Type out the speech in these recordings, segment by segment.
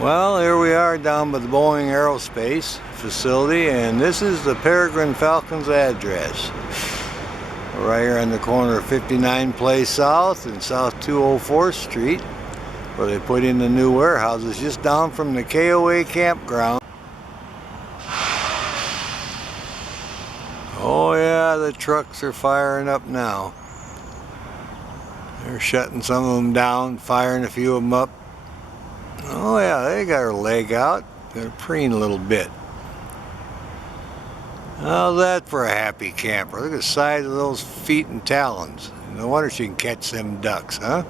Well, here we are down by the Boeing Aerospace facility, and this is the Peregrine Falcon's address. We're right here on the corner of 59 Place South and South 204th Street, where they put in the new warehouses just down from the KOA campground. Oh yeah, the trucks are firing up now. They're shutting some of them down, firing a few of them up. Oh yeah, they got her leg out. Gonna preen a little bit. How's that for a happy camper? Look at the size of those feet and talons. No wonder she can catch them ducks, huh?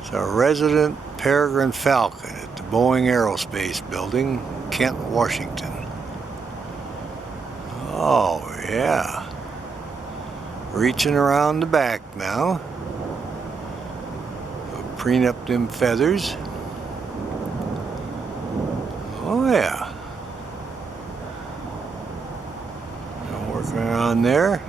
It's our resident Peregrine Falcon at the Boeing Aerospace building, Kent, Washington. Oh yeah. Reaching around the back now. Preen up them feathers. Oh yeah. Working on there.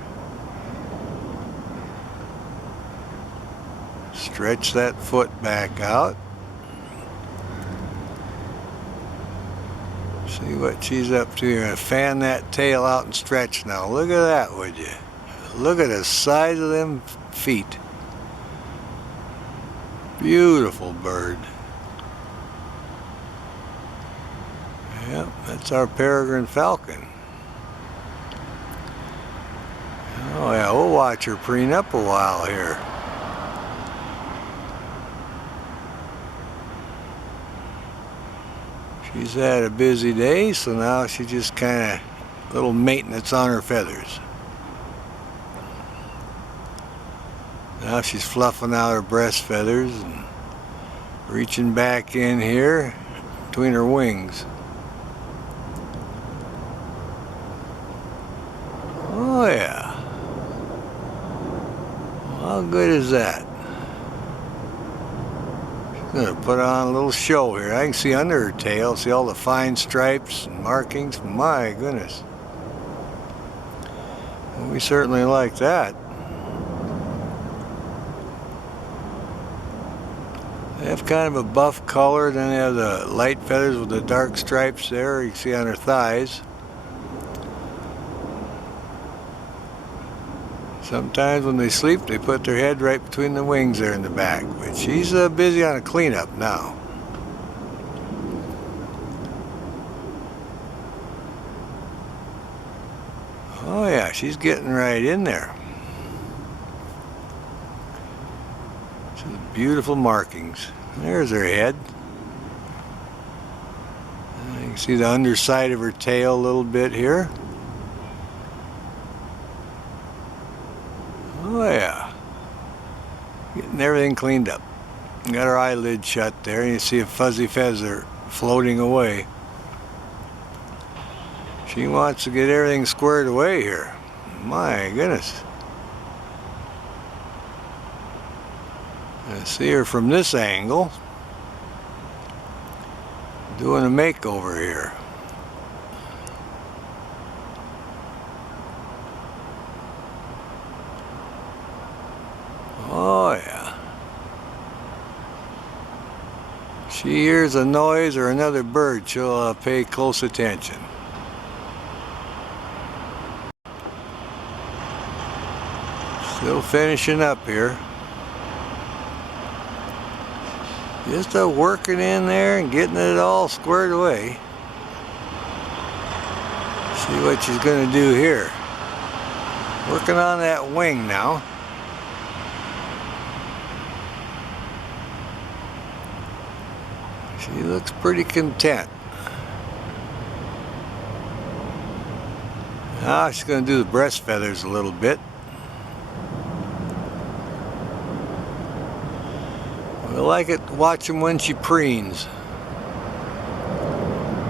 Stretch that foot back out. See what she's up to here. Fan that tail out and stretch now. Look at that, would you? Look at the size of them feet. Beautiful bird. Yep, that's our Peregrine Falcon. Oh yeah, we'll watch her preen up a while here. She's had a busy day, so now she just kind of little maintenance on her feathers. Now she's fluffing out her breast feathers and reaching back in here between her wings. Oh yeah. How good is that? She's gonna put on a little show here. I can see under her tail, see all the fine stripes and markings. My goodness. We certainly like that. They have kind of a buff color, then they have the light feathers with the dark stripes there, you can see on her thighs. Sometimes when they sleep, they put their head right between the wings there in the back. But she's busy on a cleanup now. Oh yeah, she's getting right in there. Beautiful markings. There's her head. You can see the underside of her tail a little bit here. Oh yeah. Getting everything cleaned up. Got her eyelid shut there, and you see a fuzzy feather floating away. She wants to get everything squared away here. My goodness. See her from this angle, doing a makeover here. Oh yeah. She hears a noise or another bird, she'll pay close attention. Still finishing up here. Just working in there and getting it all squared away. See what she's going to do here. Working on that wing now. She looks pretty content. Now she's going to do the breast feathers a little bit. I like it watching when she preens.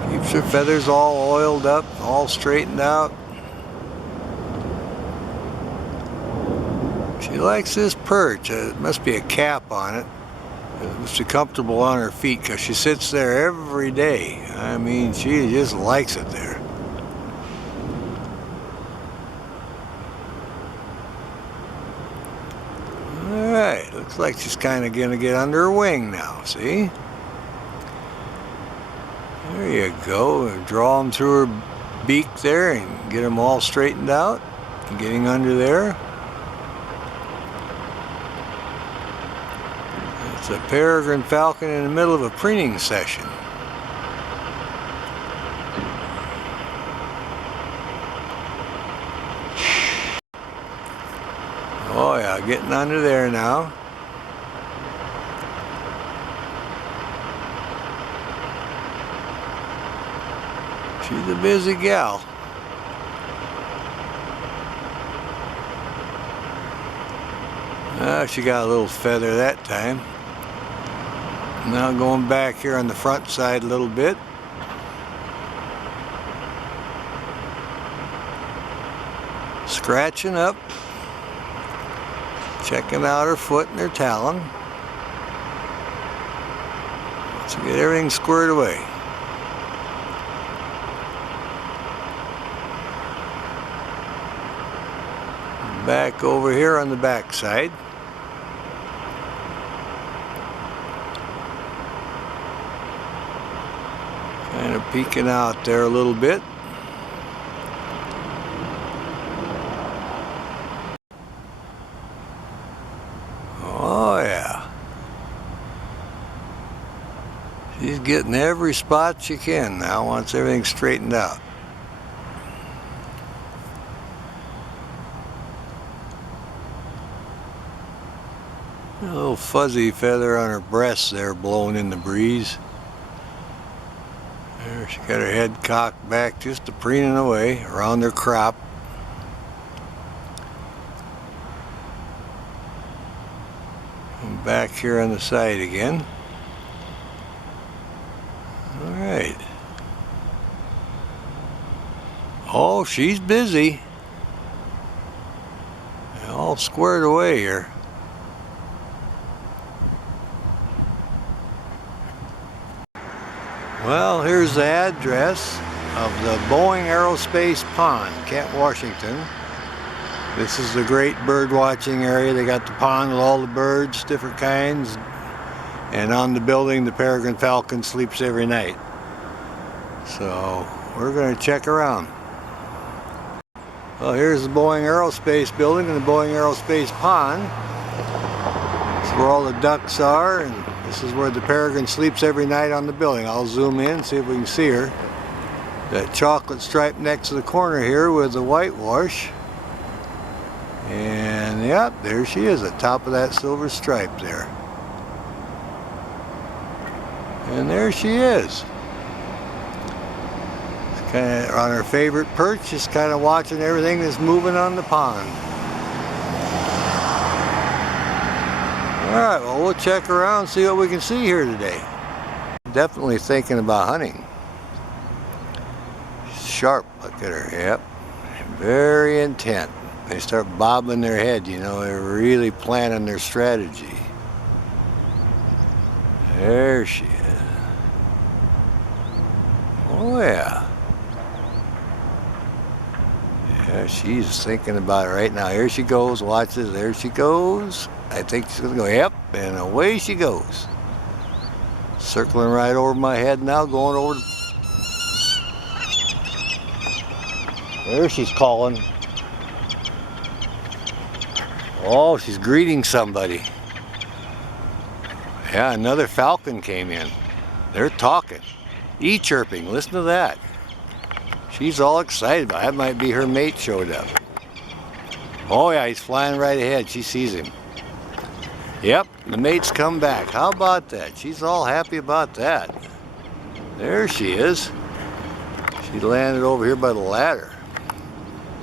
Keeps her feathers all oiled up, all straightened out. She likes this perch. It must be a cap on it. It must be comfortable on her feet because she sits there every day. I mean, she just likes it there. Alright, looks like she's kind of going to get under her wing now, see? There you go. Draw them through her beak there and get them all straightened out. Getting under there. It's a Peregrine Falcon in the middle of a preening session. Oh yeah, getting under there now. She's a busy gal. She got a little feather that time. Now going back here on the front side a little bit. Scratching up. Checking out her foot and her talon. Let's get everything squared away. Back over here on the back side. Kind of peeking out there a little bit. Oh yeah. She's getting every spot she can now once everything's straightened out. A little fuzzy feather on her breast there blowing in the breeze. There, she got her head cocked back just to preening away around her crop. And back here on the side again. Alright. Oh, she's busy. All squared away here. Well, here's the address of the Boeing Aerospace Pond, Kent, Washington. This is the great bird watching area. They got the pond with all the birds, different kinds. And on the building, the Peregrine Falcon sleeps every night. So we're going to check around. Well, here's the Boeing Aerospace building and the Boeing Aerospace Pond. This is where all the ducks are, and this is where the Peregrine sleeps every night on the building. I'll zoom in, see if we can see her. That chocolate stripe next to the corner here with the whitewash. And yep, there she is at the top of that silver stripe there. And there she is. Kind of on her favorite perch, just kind of watching everything that's moving on the pond. Alright, well, we'll check around and see what we can see here today. Definitely thinking about hunting. Sharp, look at her, yep. Very intent. They start bobbing their head, you know, they're really planning their strategy. There she is. Oh yeah. Yeah, she's thinking about it right now. Here she goes, watch this, there she goes. I think she's gonna go, yep, and away she goes. Circling right over my head now, going over. There she's calling. Oh, she's greeting somebody. Yeah, another falcon came in. They're talking. E-chirping, listen to that. She's all excited about it. That might be her mate showed up. Oh yeah, he's flying right ahead. She sees him. Yep, the mate's come back. How about that? She's all happy about that. There she is. She landed over here by the ladder.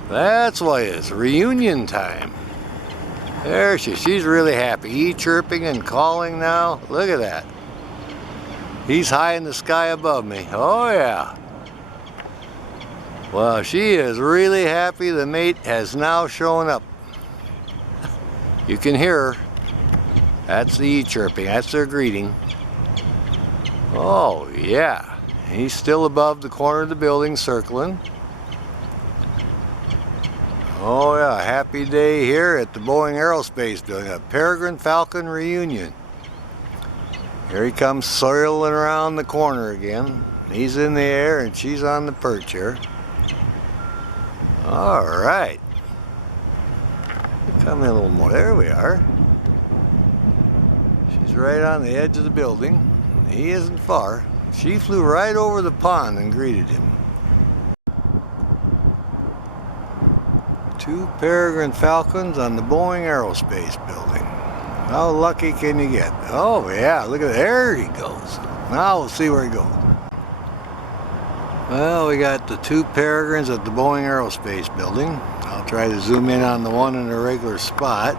That's why it's reunion time. There she's really happy. E-chirping and calling now. Look at that. He's high in the sky above me. Oh yeah. Well, she is really happy the mate has now shown up. You can hear her. That's the E-chirping. That's their greeting. Oh yeah. He's still above the corner of the building circling. Oh yeah, happy day here at the Boeing Aerospace building, a Peregrine Falcon reunion. Here he comes circling around the corner again. He's in the air and she's on the perch here. Alright. Come in a little more. There we are. She's right on the edge of the building. He isn't far. She flew right over the pond and greeted him. Two Peregrine Falcons on the Boeing Aerospace building. How lucky can you get? Oh yeah, look at there he goes. Now we'll see where he goes. Well, we got the two Peregrines at the Boeing Aerospace building. I'll try to zoom in on the one in a regular spot.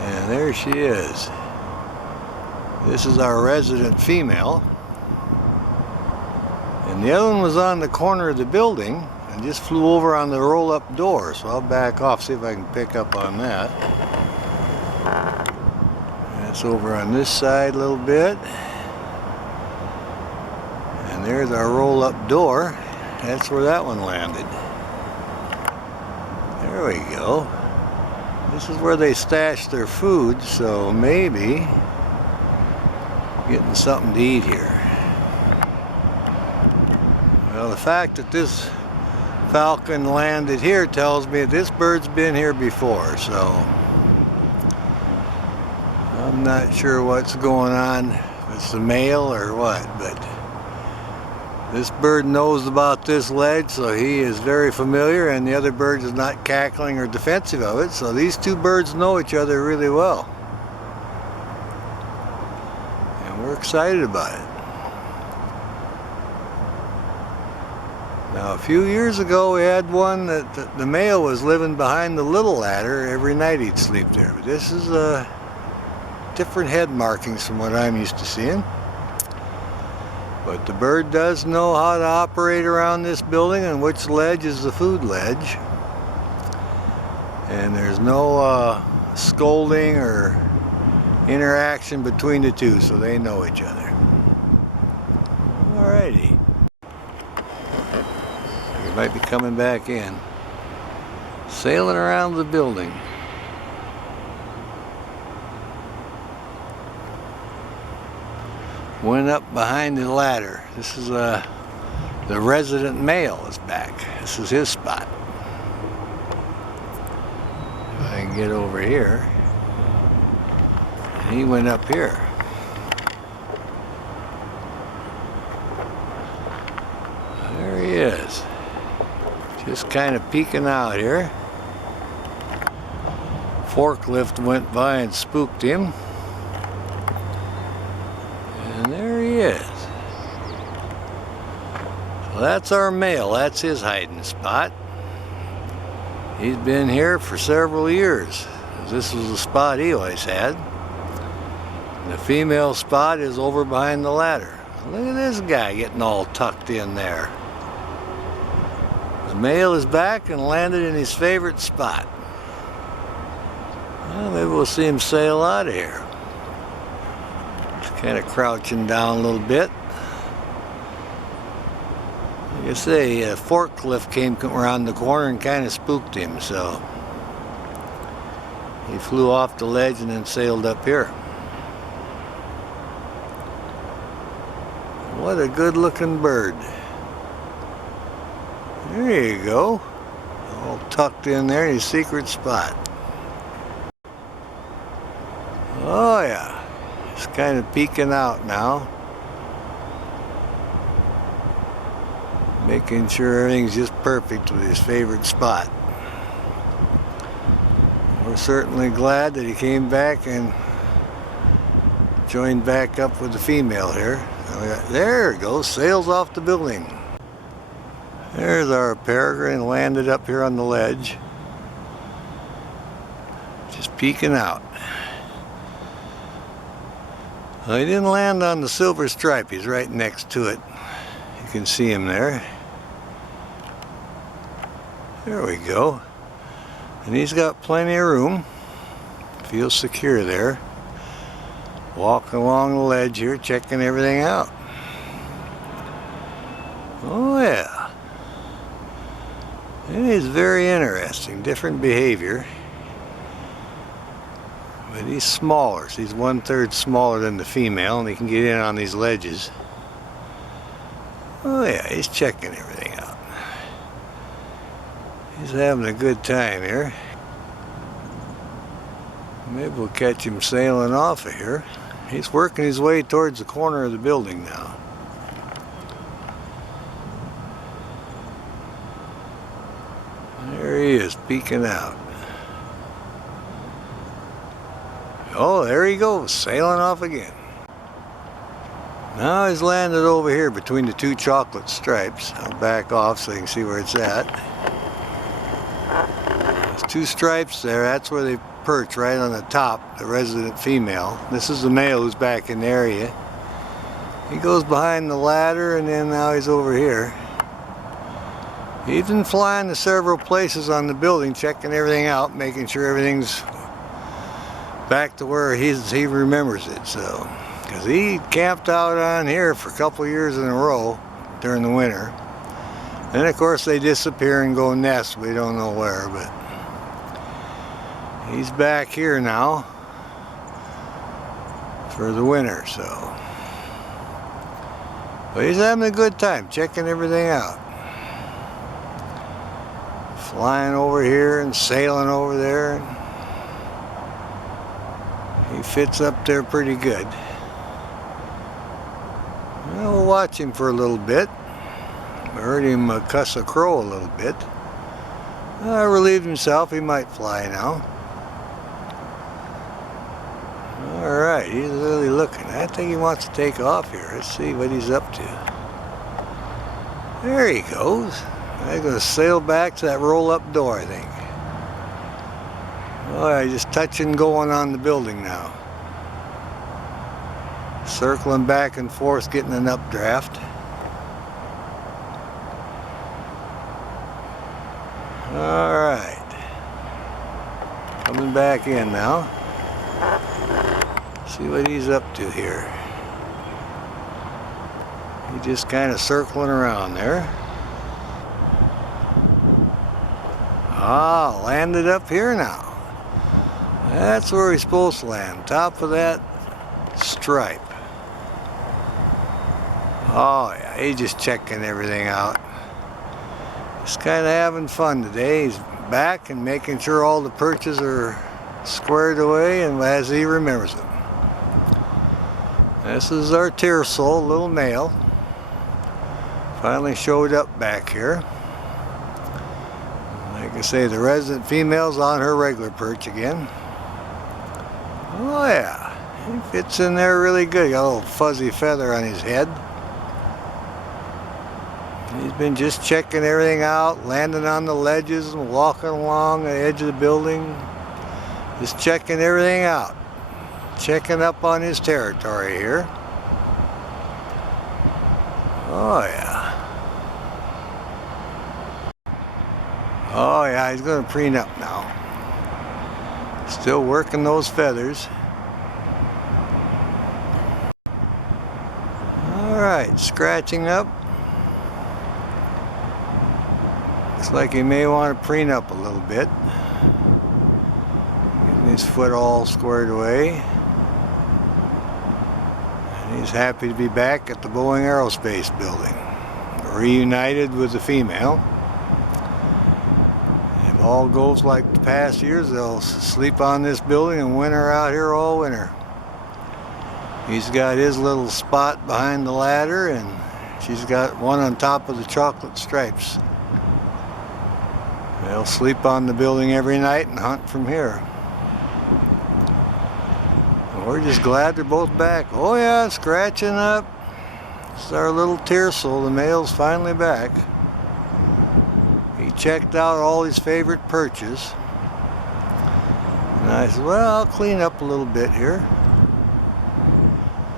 And there she is. This is our resident female. And the other one was on the corner of the building and just flew over on the roll-up door. So I'll back off, see if I can pick up on that. That's over on this side a little bit. And there's our roll-up door. That's where that one landed. There we go. This is where they stash their food, so maybe getting something to eat here. Well, the fact that this Falcon landed here tells me that this bird's been here before, so I'm not sure what's going on, if it's the male or what, but this bird knows about this ledge, so he is very familiar, and the other bird is not cackling or defensive of it, so these two birds know each other really well. And we're excited about it. Now, a few years ago, we had one that the male was living behind the little ladder. Every night he'd sleep there, but this is different head markings from what I'm used to seeing. But the bird does know how to operate around this building and which ledge is the food ledge. And there's no scolding or interaction between the two, so they know each other. Alrighty. He might be coming back in. Sailing around the building. Went up behind the ladder. This is the resident male is back. This is his spot. If I can get over here. And he went up here. There he is. Just kind of peeking out here. Forklift went by and spooked him. And there he is. So that's our male. That's his hiding spot. He's been here for several years. This was the spot he always had. And the female spot is over behind the ladder. Look at this guy getting all tucked in there. The male is back and landed in his favorite spot. Well, maybe we'll see him sail out of here. He's kind of crouching down a little bit. Like I say, a forklift came around the corner and kind of spooked him, so he flew off the ledge and then sailed up here. What a good looking bird. There you go. All tucked in there in his secret spot. Oh yeah. It's kind of peeking out now. Making sure everything's just perfect with his favorite spot. We're certainly glad that he came back and joined back up with the female here. There it goes, sails off the building. There's our Peregrine, landed up here on the ledge. Just peeking out. Well, he didn't land on the silver stripe, he's right next to it. You can see him there. There we go. And he's got plenty of room. Feels secure there. Walking along the ledge here, checking everything out. Oh yeah. It is very interesting, different behavior. But he's smaller, so he's 1/3 smaller than the female, and he can get in on these ledges. Oh yeah, he's checking everything out. He's having a good time here. Maybe we'll catch him sailing off of here. He's working his way towards the corner of the building now. There he is, peeking out. Oh, there he goes, sailing off again. Now he's landed over here between the two chocolate stripes. I'll back off so you can see where it's at. There's two stripes there, that's where they perch, right on the top, the resident female. This is the male who's back in the area. He goes behind the ladder, and then now he's over here. He's been flying to several places on the building, checking everything out, making sure everything's back to where he remembers it. So, because he camped out on here for a couple years in a row during the winter. Then of course they disappear and go nest. We don't know where, but he's back here now for the winter. So, but he's having a good time checking everything out. Flying over here and sailing over there. He fits up there pretty good. Well, we'll watch him for a little bit. I heard him cuss a crow a little bit. Relieved himself, he might fly now. Alright, he's really looking. I think he wants to take off here. Let's see what he's up to. There he goes. I'm going to sail back to that roll-up door, I think. Oh, yeah, just touching going on the building now. Circling back and forth, getting an updraft. Alright. Coming back in now. See what he's up to here. He's just kind of circling around there. Ah, landed up here now. That's where he's supposed to land, top of that stripe. Oh yeah, he's just checking everything out. He's kind of having fun today. He's back and making sure all the perches are squared away and as he remembers them. This is our Tearsole, little male. Finally showed up back here. Like I say, the resident female's on her regular perch again. Oh yeah, he fits in there really good. He got a little fuzzy feather on his head. He's been just checking everything out, landing on the ledges and walking along the edge of the building. Just checking everything out. Checking up on his territory here. Oh yeah. Oh yeah, he's going to preen up now. Still working those feathers. Alright, scratching up. Looks like he may want to preen up a little bit. Getting his foot all squared away. And he's happy to be back at the Boeing Aerospace building. Reunited with the female. If all goes like the past years, they'll sleep on this building and winter out here all winter. He's got his little spot behind the ladder, and she's got one on top of the chocolate stripes. They'll sleep on the building every night and hunt from here. We're just glad they're both back. Oh yeah, scratching up. It's our little Tearsole. The male's finally back. He checked out all his favorite perches. And I said, well, I'll clean up a little bit here.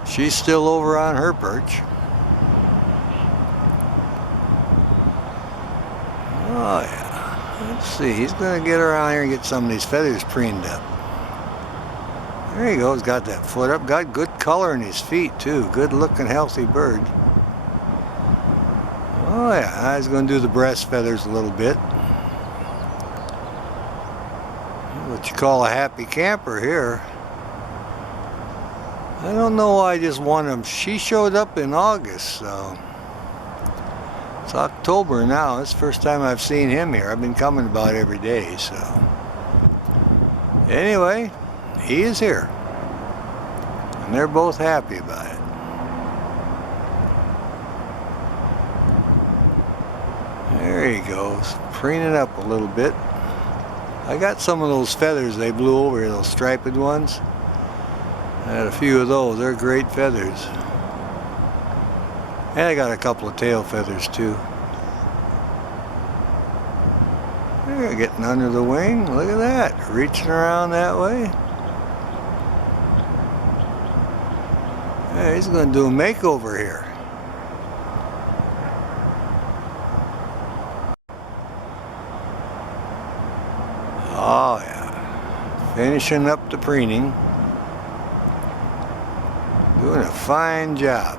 She's still over on her perch. Oh yeah. Let's see, he's going to get around here and get some of these feathers preened up. There he goes, got that foot up, got good color in his feet too. Good looking, healthy bird. Oh yeah, I was going to do the breast feathers a little bit. What you call a happy camper here. I don't know why I just wanted him. She showed up in August, so it's October now. It's the first time I've seen him here. I've been coming about every day, so anyway, he is here, and they're both happy about it. There he goes, preening up a little bit. I got some of those feathers they blew over here, those striped ones. I had a few of those. They're great feathers. And I got a couple of tail feathers too. They're getting under the wing. Look at that. Reaching around that way. Yeah, he's going to do a makeover here. Oh yeah. Finishing up the preening. Doing a fine job.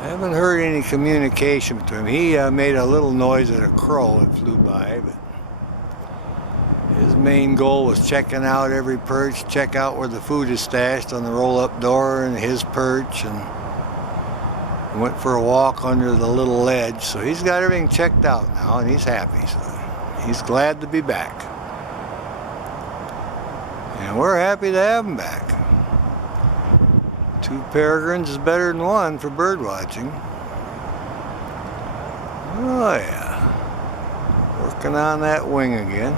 I haven't heard any communication between them. He made a little noise at a crow that flew by, but his main goal was checking out every perch, check out where the food is stashed on the roll-up door and his perch, and went for a walk under the little ledge. So he's got everything checked out now, and he's happy. So he's glad to be back. And we're happy to have him back. 2 peregrines is better than 1 for bird watching. Oh yeah. Working on that wing again.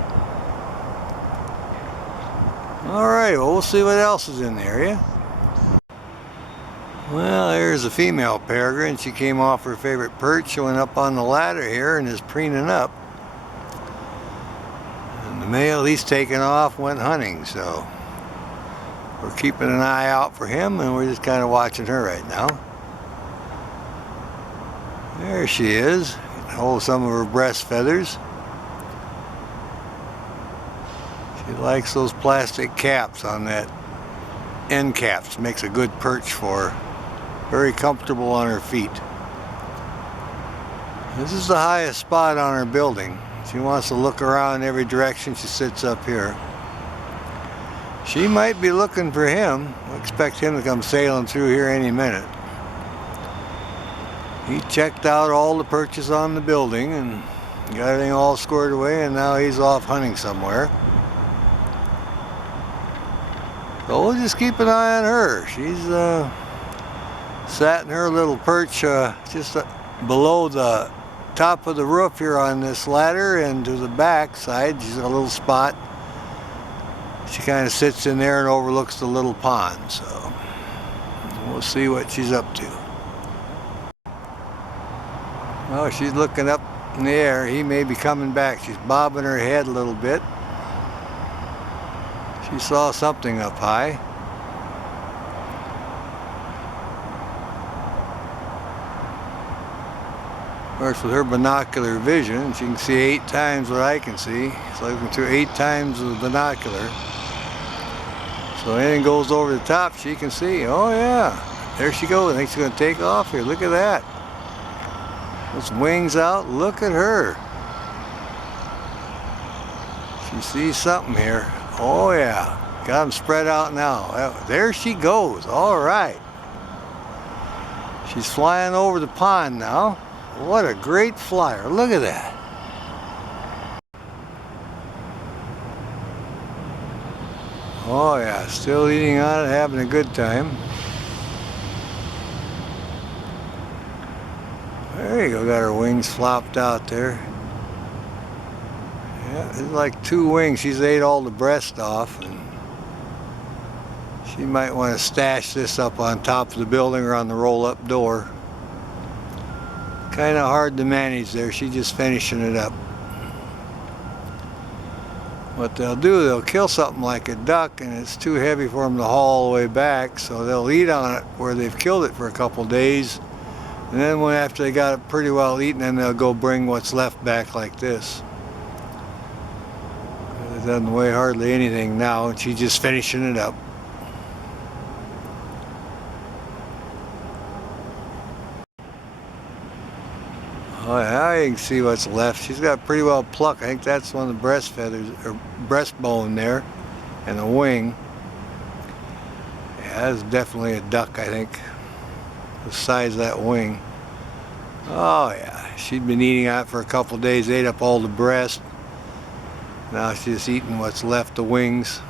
Alright, well, we'll see what else is in the area. Well, there's a female peregrine. She came off her favorite perch. She went up on the ladder here and is preening up. And the male, he's taken off, went hunting, so we're keeping an eye out for him, and we're just kind of watching her right now. There she is. Hold some of her breast feathers. She likes those plastic caps on that end caps. Makes a good perch for her. Very comfortable on her feet. This is the highest spot on her building. She wants to look around in every direction. She sits up here. She might be looking for him. I expect him to come sailing through here any minute. He checked out all the perches on the building and got everything all squared away, and now he's off hunting somewhere. So we'll just keep an eye on her. She's sat in her little perch just below the top of the roof here on this ladder, and to the back side she's got a little spot. She kind of sits in there and overlooks the little pond, so we'll see what she's up to. Oh, she's looking up in the air. He may be coming back. She's bobbing her head a little bit. She saw something up high. Of course, with her binocular vision, she can see 8 times what I can see. It's looking through 8 times the binocular. So anything goes over the top, she can see. Oh yeah, there she goes. I think she's going to take off here. Look at that. Those wings out. Look at her. She sees something here. Oh yeah, got them spread out now. There she goes. All right. She's flying over the pond now. What a great flyer. Look at that. Oh yeah, still eating on it, having a good time. There you go, got her wings flopped out there. Yeah, it's like 2 wings. She's ate all the breast off, and she might want to stash this up on top of the building or on the roll-up door. Kind of hard to manage there. She's just finishing it up. What they'll do, they'll kill something like a duck, and it's too heavy for them to haul all the way back, so they'll eat on it where they've killed it for a couple days, and then after they got it pretty well eaten, then they'll go bring what's left back like this. It doesn't weigh hardly anything now, and she's just finishing it up. Oh yeah, you can see what's left. She's got pretty well plucked. I think that's one of the breast feathers, or breastbone there, and the wing. Yeah, that's definitely a duck, I think. The size of that wing. Oh yeah, she'd been eating out for a couple days, ate up all the breast. Now she's just eating what's left, the wings.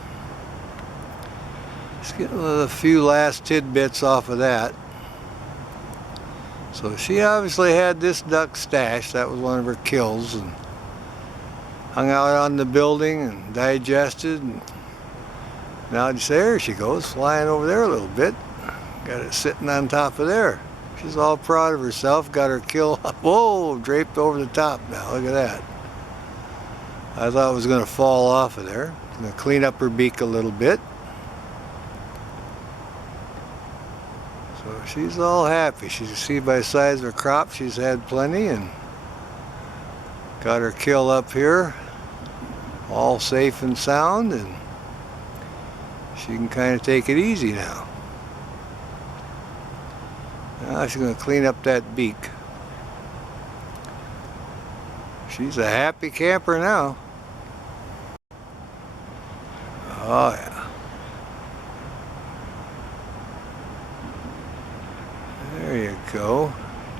Just getting a few last tidbits off of that. So she obviously had this duck stashed. That was one of her kills, and hung out on the building and digested. And now just there she goes, flying over there a little bit. Got it sitting on top of there. She's all proud of herself. Got her kill. Whoa, draped over the top now. Look at that. I thought it was going to fall off of there. Going to clean up her beak a little bit. So she's all happy. She can see by the size of her crop she's had plenty, and got her kill up here, all safe and sound, and she can kind of take it easy now. Now she's going to clean up that beak. She's a happy camper now. Oh yeah. There you go.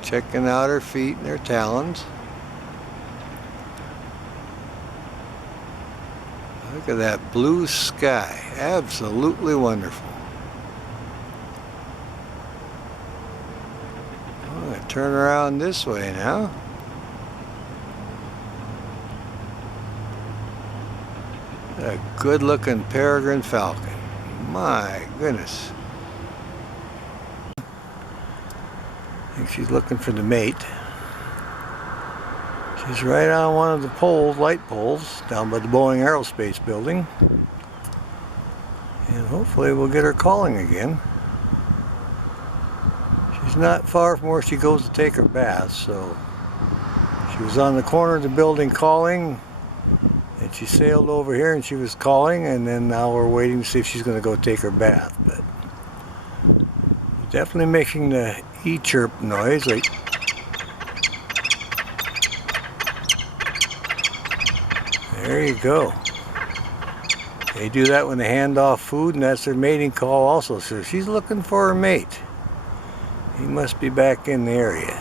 Checking out her feet and her talons. Look at that blue sky. Absolutely wonderful. I'm going to turn around this way now. A good looking Peregrine Falcon. My goodness. I think she's looking for the mate. She's right on one of the poles, light poles, down by the Boeing Aerospace building. And hopefully we'll get her calling again. She's not far from where she goes to take her bath, so she was on the corner of the building calling, and she sailed over here and she was calling, and then now we're waiting to see if she's going to go take her bath. But definitely making the E-chirp noise, like there you go. They do that when they hand off food, and that's their mating call also. So she's looking for her mate. He must be back in the area.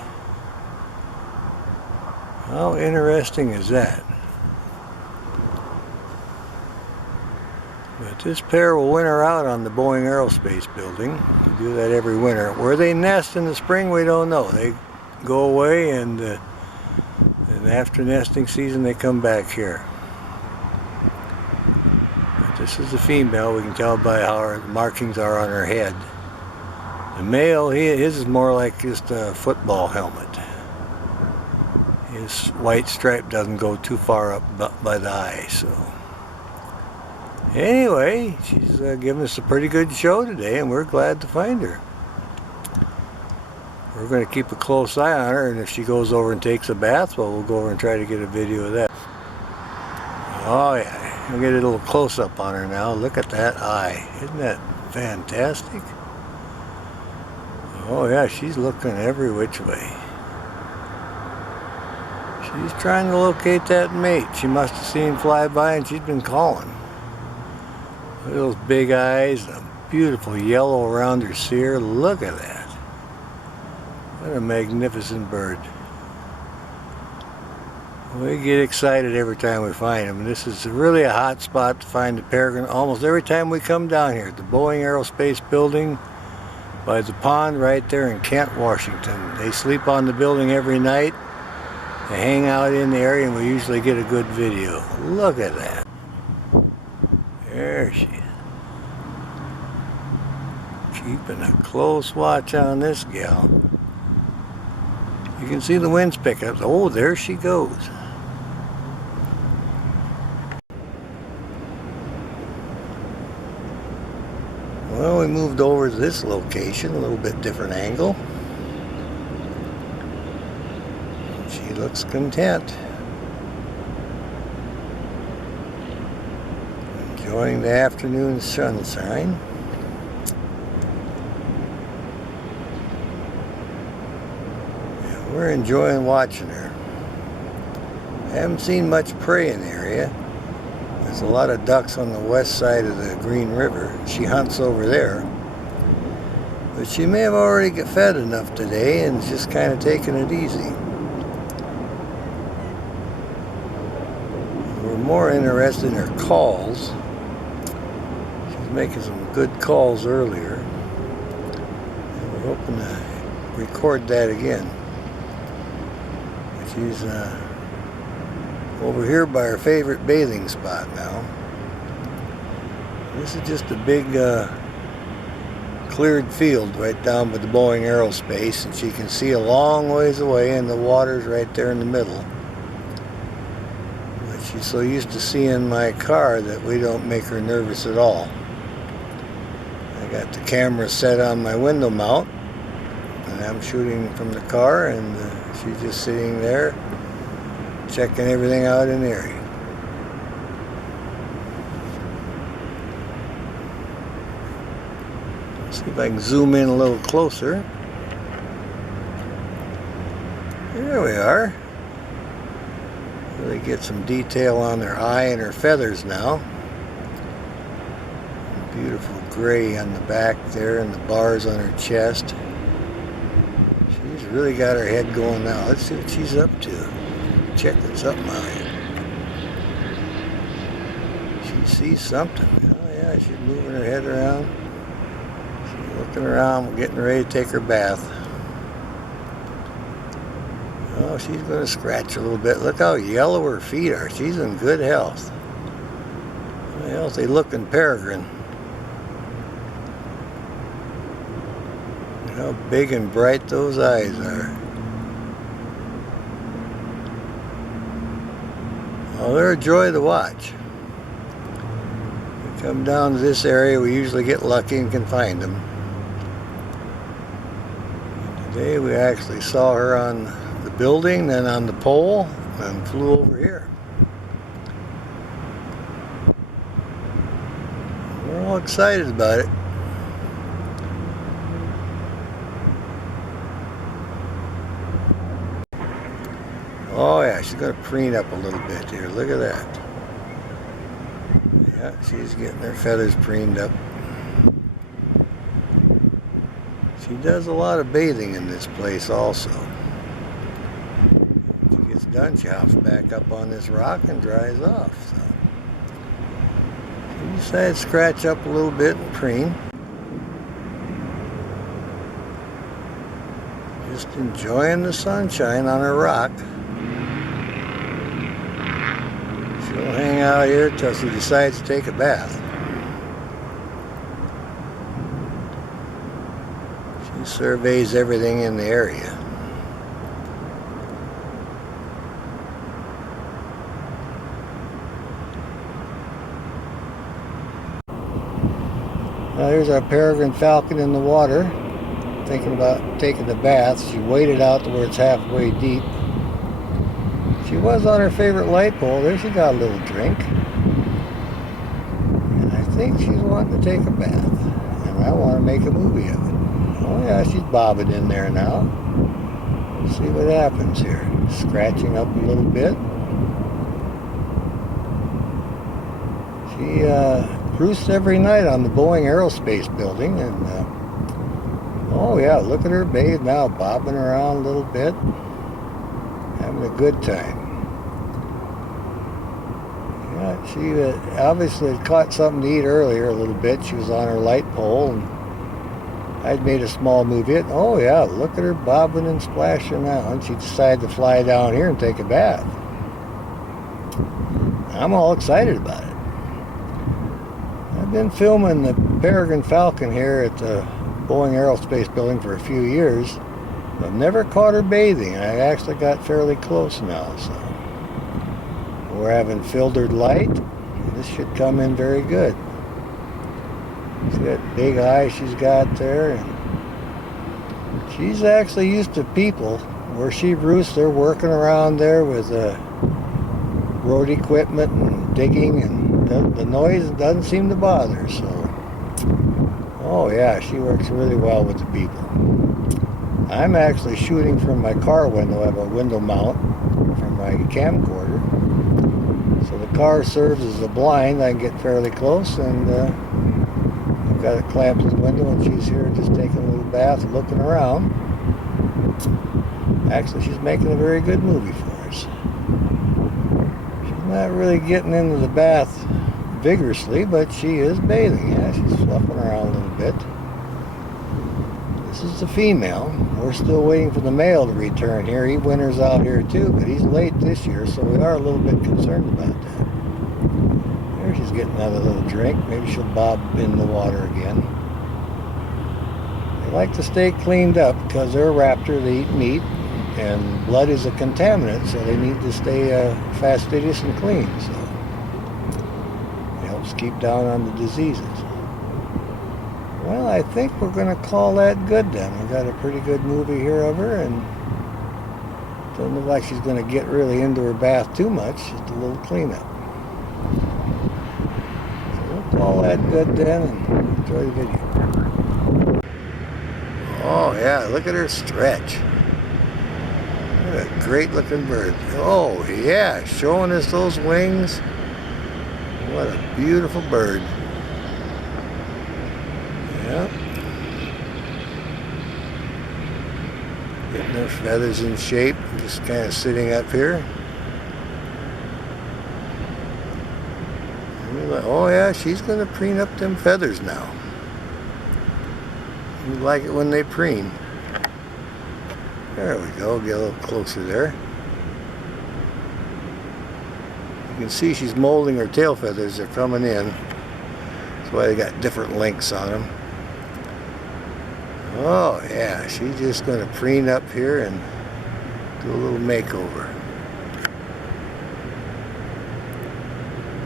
How interesting is that? But this pair will winter out on the Boeing Aerospace building. They do that every winter. Where they nest in the spring, we don't know. They go away, and after nesting season, they come back here. But this is the female. We can tell by how her markings are on her head. The male, his is more like just a football helmet. His white stripe doesn't go too far up by the eye, so. Anyway, she's giving us a pretty good show today, and we're glad to find her. We're going to keep a close eye on her, and if she goes over and takes a bath, well, we'll go over and try to get a video of that. Oh yeah, we'll get a little close-up on her now. Look at that eye. Isn't that fantastic? Oh yeah, she's looking every which way. She's trying to locate that mate. She must have seen fly by, and she's been calling. Look at those big eyes, and a beautiful yellow around her cere. Look at that. What a magnificent bird. We get excited every time we find them. This is really a hot spot to find the peregrine. Almost every time we come down here, the Boeing Aerospace building by the pond right there in Kent, Washington. They sleep on the building every night. They hang out in the area, and we usually get a good video. Look at that. There she is. Keeping a close watch on this gal. You can see the winds pick up. Oh, there she goes. Well, we moved over to this location, a little bit different angle. She looks content. Enjoying the afternoon sunshine. We're enjoying watching her. I haven't seen much prey in the area. There's a lot of ducks on the west side of the Green River. She hunts over there. But she may have already got fed enough today and is just kind of taking it easy. We're more interested in her calls. She's making some good calls earlier. And we're hoping to record that again. She's over here by her favorite bathing spot now. This is just a big cleared field right down by the Boeing Aerospace, and she can see a long ways away, and the water's right there in the middle. But she's so used to seeing my car that we don't make her nervous at all. I got the camera set on my window mount, and I'm shooting from the car, and she's just sitting there checking everything out in the area. See if I can zoom in a little closer. There we are. Really get some detail on her eye and her feathers now. Beautiful gray on the back there and the bars on her chest. She's really got her head going now. Let's see what she's up to. Checking something out here. She sees something. Oh yeah, she's moving her head around. Looking around, getting ready to take her bath. Oh, she's going to scratch a little bit. Look how yellow her feet are. She's in good health. A healthy looking peregrine. Look how big and bright those eyes are. Oh, they're a joy to watch. We come down to this area, we usually get lucky and can find them. Today we actually saw her on the building, then on the pole, and flew over here. We're all excited about it. Oh yeah, she's going to preen up a little bit here. Look at that. Yeah, she's getting her feathers preened up. She does a lot of bathing in this place also. When she gets done, she hops back up on this rock and dries off. So she decided to scratch up a little bit and preen. Just enjoying the sunshine on her rock. She'll hang out here till she decides to take a bath. Surveys everything in the area. Now there's our peregrine falcon in the water, thinking about taking the bath. She waded out to where it's halfway deep. She was on her favorite light pole. There she got a little drink. And I think she's wanting to take a bath. And I want to make a movie of it. Oh yeah, she's bobbing in there now. Let's see what happens here. Scratching up a little bit. She roosts every night on the Boeing Aerospace building, and oh yeah, look at her bathe now, bobbing around a little bit, having a good time. Yeah, she obviously had caught something to eat earlier a little bit. She was on her light pole, and I'd made a small move it. Oh yeah, look at her bobbing and splashing now. And she decided to fly down here and take a bath. I'm all excited about it. I've been filming the Peregrine Falcon here at the Boeing Aerospace building for a few years. I've never caught her bathing. I actually got fairly close now, so we're having filtered light. This should come in very good. See that big eye she's got there, and she's actually used to people. Where she roosts, they're working around there with road equipment and digging, and the noise doesn't seem to bother her. So, oh yeah, she works really well with the people. I'm actually shooting from my car window. I have a window mount for my camcorder. So the car serves as a blind. I can get fairly close, and I've got it clamped to the window, and she's here just taking a little bath, looking around. Actually, she's making a very good movie for us. She's not really getting into the bath vigorously, but she is bathing. Yeah, she's fluffing around a little bit. This is the female. We're still waiting for the male to return here. He winters out here too, but he's late this year, so we are a little bit concerned about that. There she's getting another little drink. Maybe she'll bob in the water again. They like to stay cleaned up because they're a raptor. They eat meat, and blood is a contaminant, so they need to stay fastidious and clean. So it helps keep down on the diseases. Well, I think we're going to call that good then. We got a pretty good movie here of her, and doesn't look like she's going to get really into her bath too much. Just a little cleanup. So we'll call that good then, and enjoy the video. Oh yeah, look at her stretch. What a great looking bird. Oh yeah, showing us those wings. What a beautiful bird. Yep. Getting their feathers in shape, just kind of sitting up here. Oh yeah, she's going to preen up them feathers now. You like it when they preen. There we go, get a little closer there. You can see she's molding her tail feathers, they're coming in. That's why they got different lengths on them. Oh yeah, she's just going to preen up here and do a little makeover.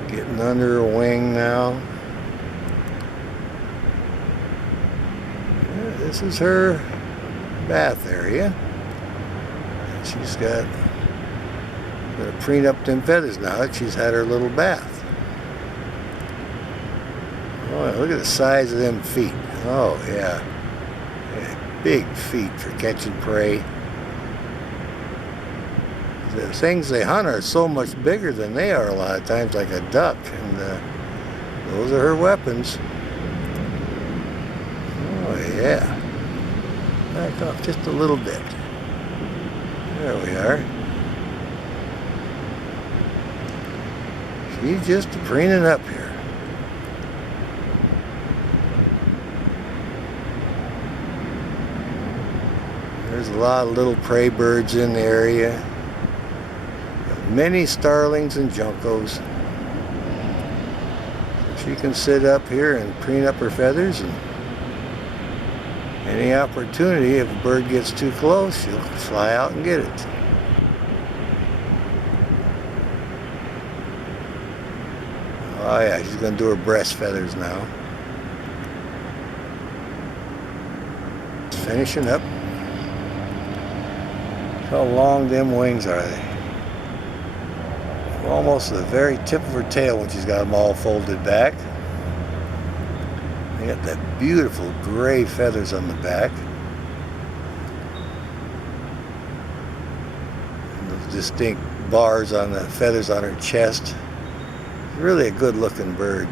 Getting under her wing now. Yeah, this is her bath area. And she's got, going to preen up them feathers now that she's had her little bath. Oh, look at the size of them feet. Oh yeah. Big feet for catching prey. The things they hunt are so much bigger than they are a lot of times, like a duck, and those are her weapons. Oh yeah. Back off just a little bit. There we are. She's just preening up here. There's a lot of little prey birds in the area. Many starlings and juncos. So she can sit up here and preen up her feathers, and any opportunity, if a bird gets too close, she'll fly out and get it. Oh yeah, she's going to do her breast feathers now. Finishing up. How long them wings are they? Almost to the very tip of her tail when she's got them all folded back. They got that beautiful gray feathers on the back. And those distinct bars on the feathers on her chest. Really a good looking bird.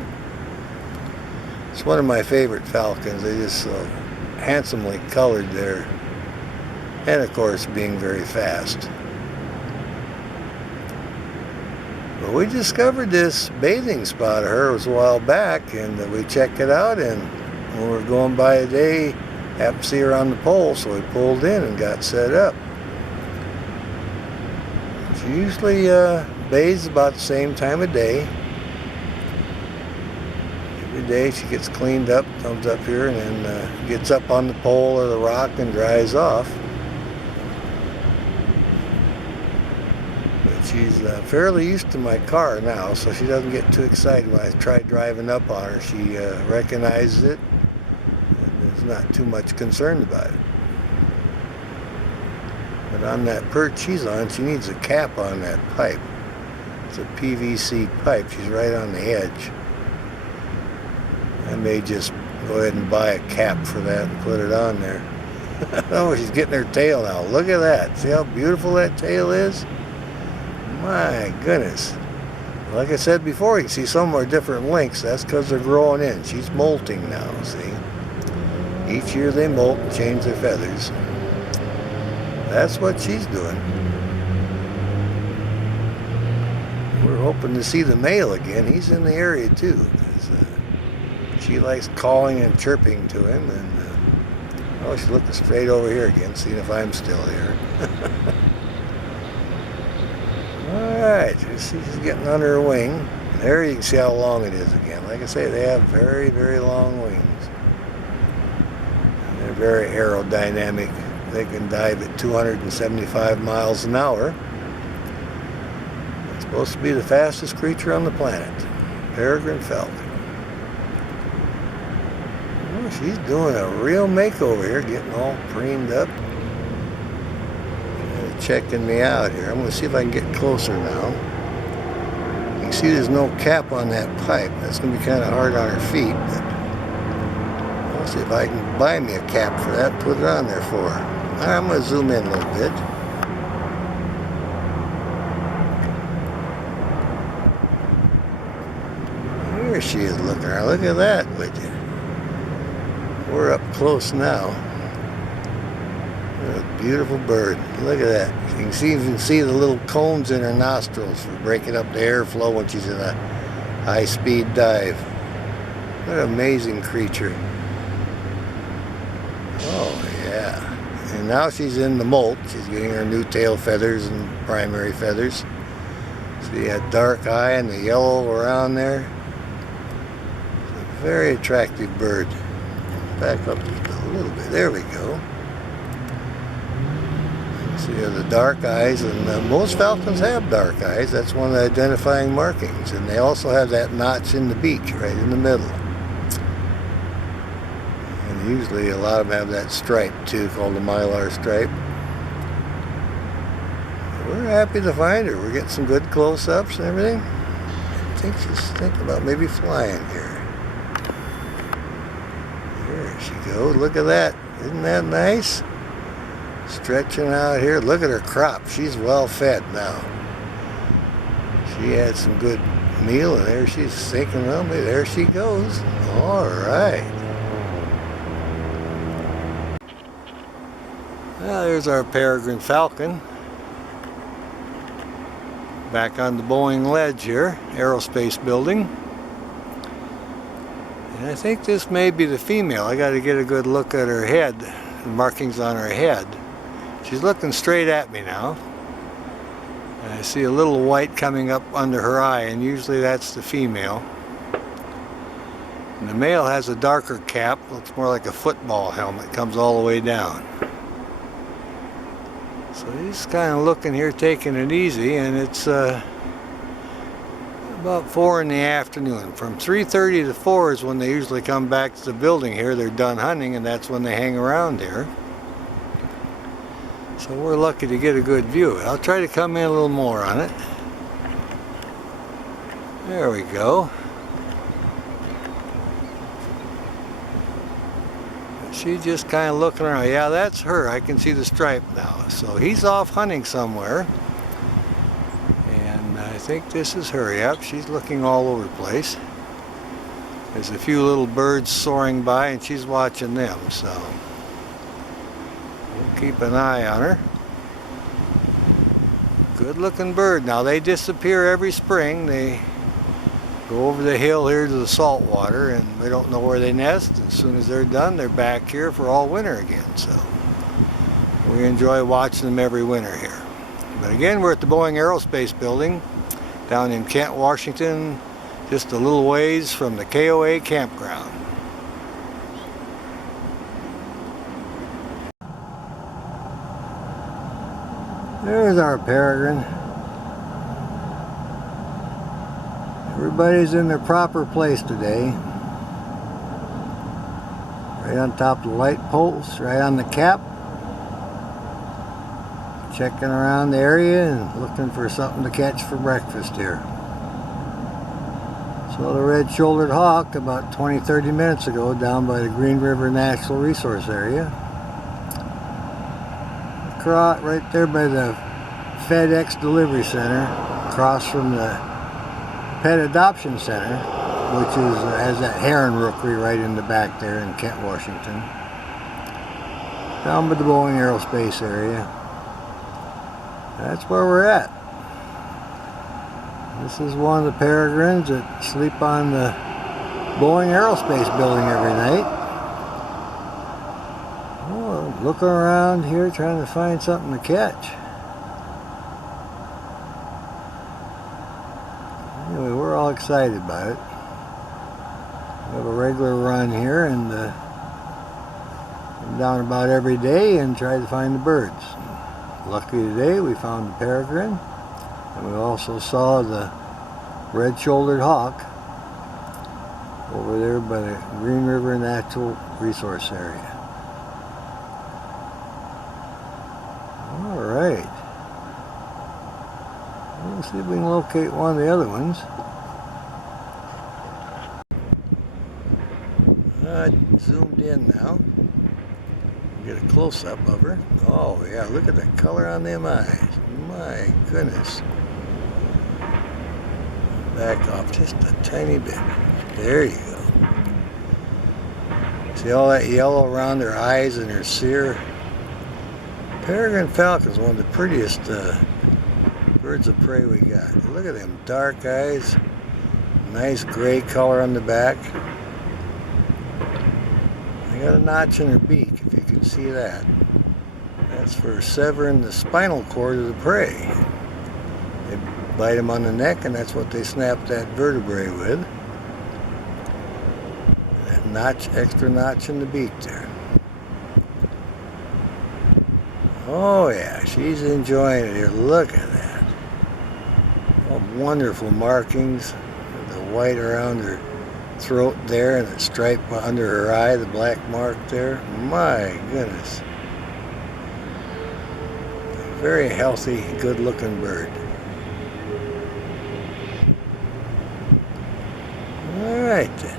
It's one of my favorite falcons. They're just so handsomely colored there. And of course being very fast. But we discovered this bathing spot of hers a while back, and we checked it out, and when we were going by today, happened to see her on the pole, so we pulled in and got set up. She usually bathes about the same time of day. Every day she gets cleaned up, comes up here, and then gets up on the pole or the rock and dries off. She's fairly used to my car now, so she doesn't get too excited when I try driving up on her. She recognizes it and is not too much concerned about it. But on that perch she's on, she needs a cap on that pipe. It's a PVC pipe. She's right on the edge. I may just go ahead and buy a cap for that and put it on there. Oh, she's getting her tail now. Look at that. See how beautiful that tail is? My goodness. Like I said before, you can see some are different lengths. That's because they're growing in. She's molting now, see? Each year they molt and change their feathers. That's what she's doing. We're hoping to see the male again. He's in the area too. She likes calling and chirping to him. And oh, she's looking straight over here again, seeing if I'm still here. Alright, she's getting under her wing. There you can see how long it is again. Like I say, they have very, very long wings. They're very aerodynamic. They can dive at 275 miles an hour. It's supposed to be the fastest creature on the planet. Peregrine Falcon. Oh, she's doing a real makeover here, getting all preened up. Checking me out here. I'm going to see if I can get closer now. You can see there's no cap on that pipe. That's going to be kind of hard on her feet. But I'll see if I can buy me a cap for that and put it on there for her. All right, I'm going to zoom in a little bit. Here she is looking around. Look at that, would you? We're up close now. A beautiful bird. Look at that. You can even see the little cones in her nostrils for breaking up the airflow when she's in a high-speed dive. What an amazing creature. Oh, yeah. And now she's in the molt. She's getting her new tail feathers and primary feathers. See that dark eye and the yellow around there? It's a very attractive bird. Back up just a little bit. There we go. See the dark eyes, and most falcons have dark eyes. That's one of the identifying markings. And they also have that notch in the beak right in the middle. And usually a lot of them have that stripe too, called the mylar stripe. We're happy to find her. We're getting some good close-ups and everything. I think she's thinking about maybe flying here. There she goes. Look at that. Isn't that nice? Stretching out here. Look at her crop. She's well fed now. She had some good meal, and there she's thinking, well, maybe there she goes. All right. Well, there's our Peregrine Falcon. Back on the Boeing ledge here, Aerospace building. And I think this may be the female. I got to get a good look at her head, the markings on her head. She's looking straight at me now. And I see a little white coming up under her eye, and usually that's the female. And the male has a darker cap, looks more like a football helmet, comes all the way down. So he's kind of looking here, taking it easy, and it's about 4 in the afternoon. From 3:30 to 4 is when they usually come back to the building here. They're done hunting, and that's when they hang around here. So we're lucky to get a good view. I'll try to come in a little more on it. There we go. She's just kind of looking around. Yeah, that's her. I can see the stripe now. So he's off hunting somewhere. And I think this is her. Yep, she's looking all over the place. There's a few little birds soaring by, and she's watching them. So we'll keep an eye on her. Good looking bird. Now they disappear every spring. They go over the hill here to the salt water, and we don't know where they nest. As soon as they're done, they're back here for all winter again. So we enjoy watching them every winter here. But again, we're at the Boeing Aerospace building down in Kent, Washington, just a little ways from the KOA campground. There's our Peregrine. Everybody's in their proper place today. Right on top of the light poles, right on the cap. Checking around the area and looking for something to catch for breakfast here. Saw the red-shouldered hawk about 20-30 minutes ago down by the Green River Natural Resource Area. right there by the FedEx Delivery Center, across from the Pet Adoption Center, which has that heron rookery right in the back there in Kent, Washington. Down by the Boeing Aerospace area. That's where we're at. This is one of the Peregrines that sleep on the Boeing Aerospace building every night. Oh, looking around here trying to find something to catch. Anyway, we're all excited about it. We have a regular run here and down about every day and try to find the birds. Luckily today we found the peregrine, and we also saw the red-shouldered hawk over there by the Green River Natural Resource Area. Alright. Let's see if we can locate one of the other ones. I zoomed in now. Get a close-up of her. Oh yeah, look at the color on them eyes. My goodness. Back off just a tiny bit. There you go. See all that yellow around her eyes and her cere? Peregrine falcon is one of the prettiest birds of prey we got. Look at them dark eyes. Nice gray color on the back. They got a notch in her beak, if you can see that. That's for severing the spinal cord of the prey. They bite them on the neck, and that's what they snap that vertebrae with. That notch, extra notch in the beak there. Oh yeah, she's enjoying it here. Look at that. Oh, wonderful markings. The white around her throat there and the stripe under her eye, the black mark there. My goodness. A very healthy, good looking bird. Alright then.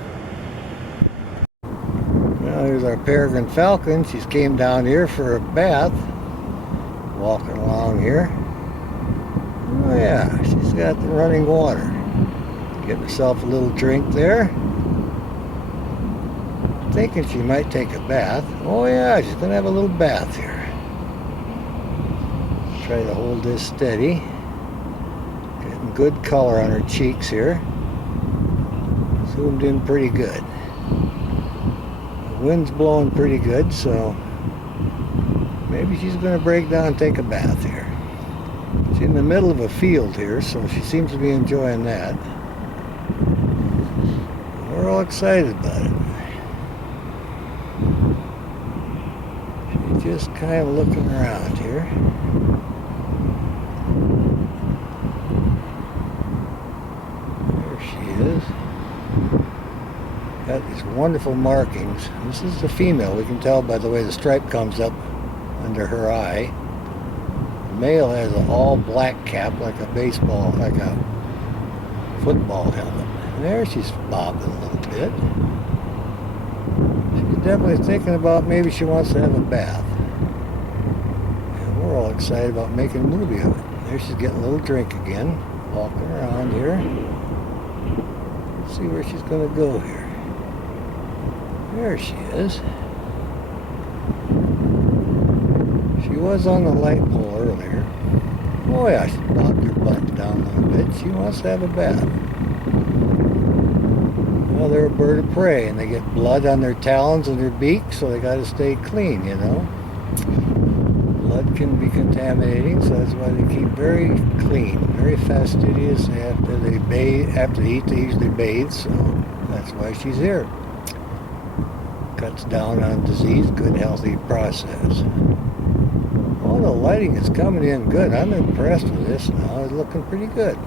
Now here's our peregrine falcon. She's came down here for a bath. Walking along here. Oh yeah, she's got the running water. Getting herself a little drink there. Thinking she might take a bath. Oh yeah, she's gonna have a little bath here. Try to hold this steady. Getting good color on her cheeks here. Zoomed in pretty good. The wind's blowing pretty good, so maybe she's gonna break down and take a bath here. She's in the middle of a field here, so she seems to be enjoying that. We're all excited about it. Just kind of looking around here. There she is. Got these wonderful markings. This is the female. We can tell by the way the stripe comes up under her eye. The male has an all black cap like a baseball, like a football helmet. And there she's bobbing a little bit. She's definitely thinking about maybe she wants to have a bath. We're all excited about making a movie of it. There she's getting a little drink again. Walking around here. Let's see where she's going to go here. There she is. She was on the light pole earlier. Oh yeah, she bobbed her butt down a little bit. She wants to have a bath. Well, they're a bird of prey, and they get blood on their talons and their beak, so they got to stay clean, you know. Blood can be contaminating, so that's why they keep very clean, very fastidious. After they bathe, after they eat, they usually bathe, so that's why she's here. Cuts down on disease, good healthy process. Oh, the lighting is coming in good. I'm impressed with this now. It's looking pretty good.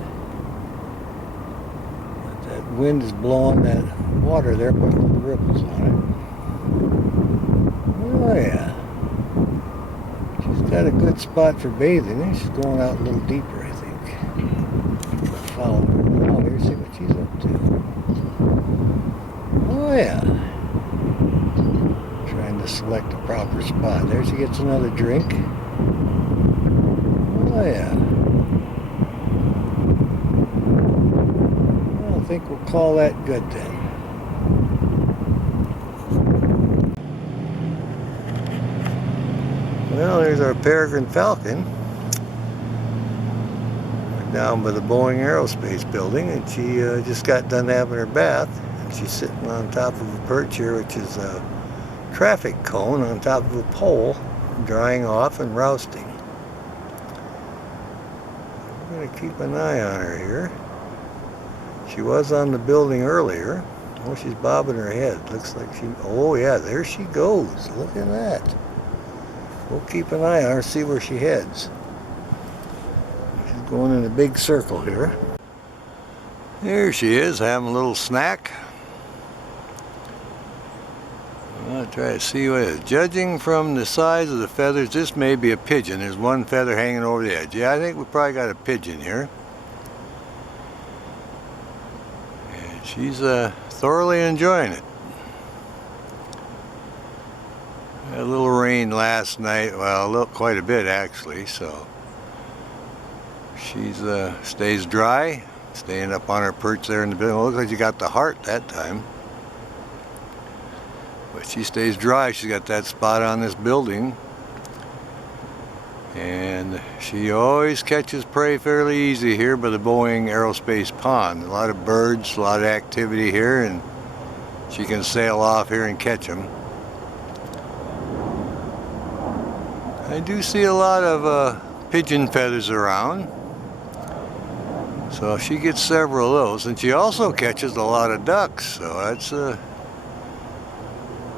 But that wind is blowing that water there, putting little ripples on it. Oh yeah. She's got a good spot for bathing. She's going out a little deeper, I think. Follow her. Oh, here, see what she's up to. Oh yeah. Trying to select a proper spot. There she gets another drink. Oh yeah. I think we'll call that good then. Well, there's our Peregrine Falcon. We're down by the Boeing Aerospace building, and she just got done having her bath. And she's sitting on top of a perch here, which is a traffic cone on top of a pole, drying off and roasting. We're going to keep an eye on her here. She was on the building earlier. Oh, she's bobbing her head. Looks like she... Oh, yeah, there she goes. Look at that. We'll keep an eye on her, see where she heads. She's going in a big circle here. There she is, having a little snack. I'll try to see what it is. Judging from the size of the feathers, this may be a pigeon. There's one feather hanging over the edge. Yeah, I think we probably got a pigeon here. And she's thoroughly enjoying it. Had a little rain last night, well, quite a bit actually, so she's stays dry, staying up on her perch there in the building. Well, looks like she got the heart that time. But she stays dry. She's got that spot on this building. And she always catches prey fairly easy here by the Boeing Aerospace pond. A lot of birds, a lot of activity here, and she can sail off here and catch them. I do see a lot of pigeon feathers around. So she gets several of those. And she also catches a lot of ducks. So that's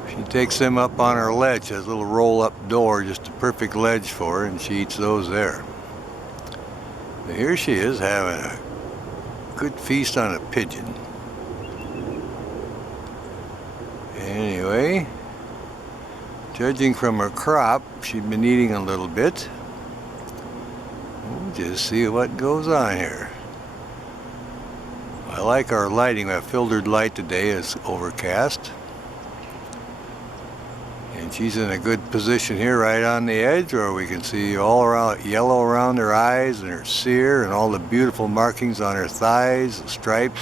she takes them up on her ledge. Has a little roll-up door, just a perfect ledge for her, and she eats those there. But here she is having a good feast on a pigeon. Anyway, judging from her crop, she'd been eating a little bit. We'll just see what goes on here. I like our lighting. We have filtered light today. It's overcast. And she's in a good position here right on the edge where we can see all around yellow around her eyes and her cere and all the beautiful markings on her thighs, the stripes.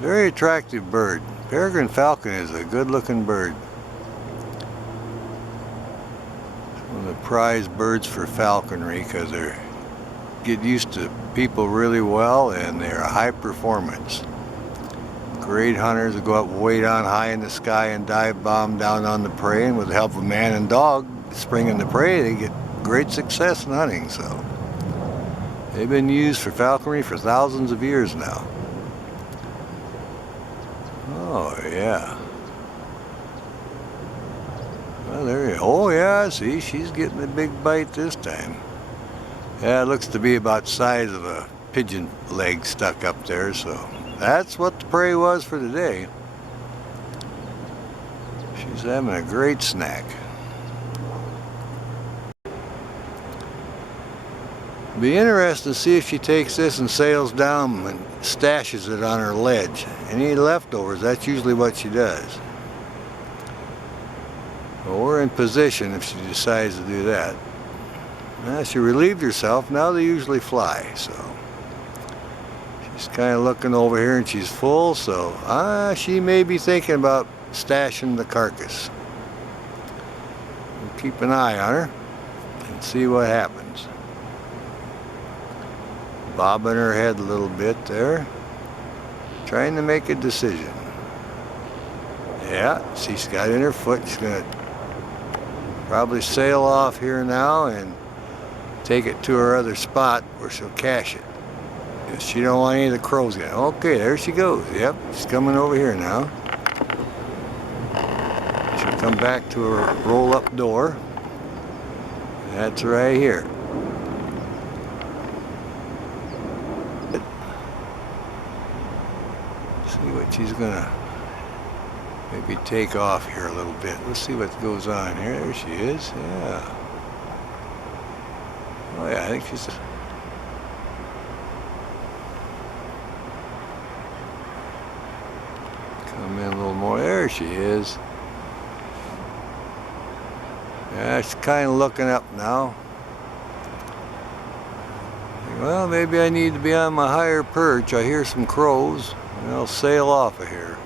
Very attractive bird. Peregrine falcon is a good looking bird. One of the prized birds for falconry because they get used to people really well and they're a high performance. Great hunters who go up way down high in the sky and dive bomb down on the prey, and with the help of man and dog springing the prey, they get great success in hunting. So they've been used for falconry for thousands of years now. Oh yeah. Well, there you go. Oh yeah, see, she's getting a big bite this time. Yeah, it looks to be about the size of a pigeon leg stuck up there, so that's what the prey was for today. She's having a great snack. Be interesting to see if she takes this and sails down and stashes it on her ledge. Any leftovers, that's usually what she does. Well, we're in position if she decides to do that. Now, she relieved herself. Now they usually fly, so she's kind of looking over here and she's full, so she may be thinking about stashing the carcass. We'll keep an eye on her and see what happens. Bobbing her head a little bit there, trying to make a decision. Yeah, she's got in her foot. She's going to probably sail off here now and take it to her other spot where she'll cache it. She don't want any of the crows yet. Okay, there she goes. Yep, she's coming over here now. She'll come back to her roll-up door. That's right here. See what she's gonna maybe take off here a little bit. Let's see what goes on here. There she is. Yeah. Oh yeah, I think she's. Come in a little more. There she is. Yeah, she's kind of looking up now. Well, maybe I need to be on my higher perch. I hear some crows, and they'll sail off of here.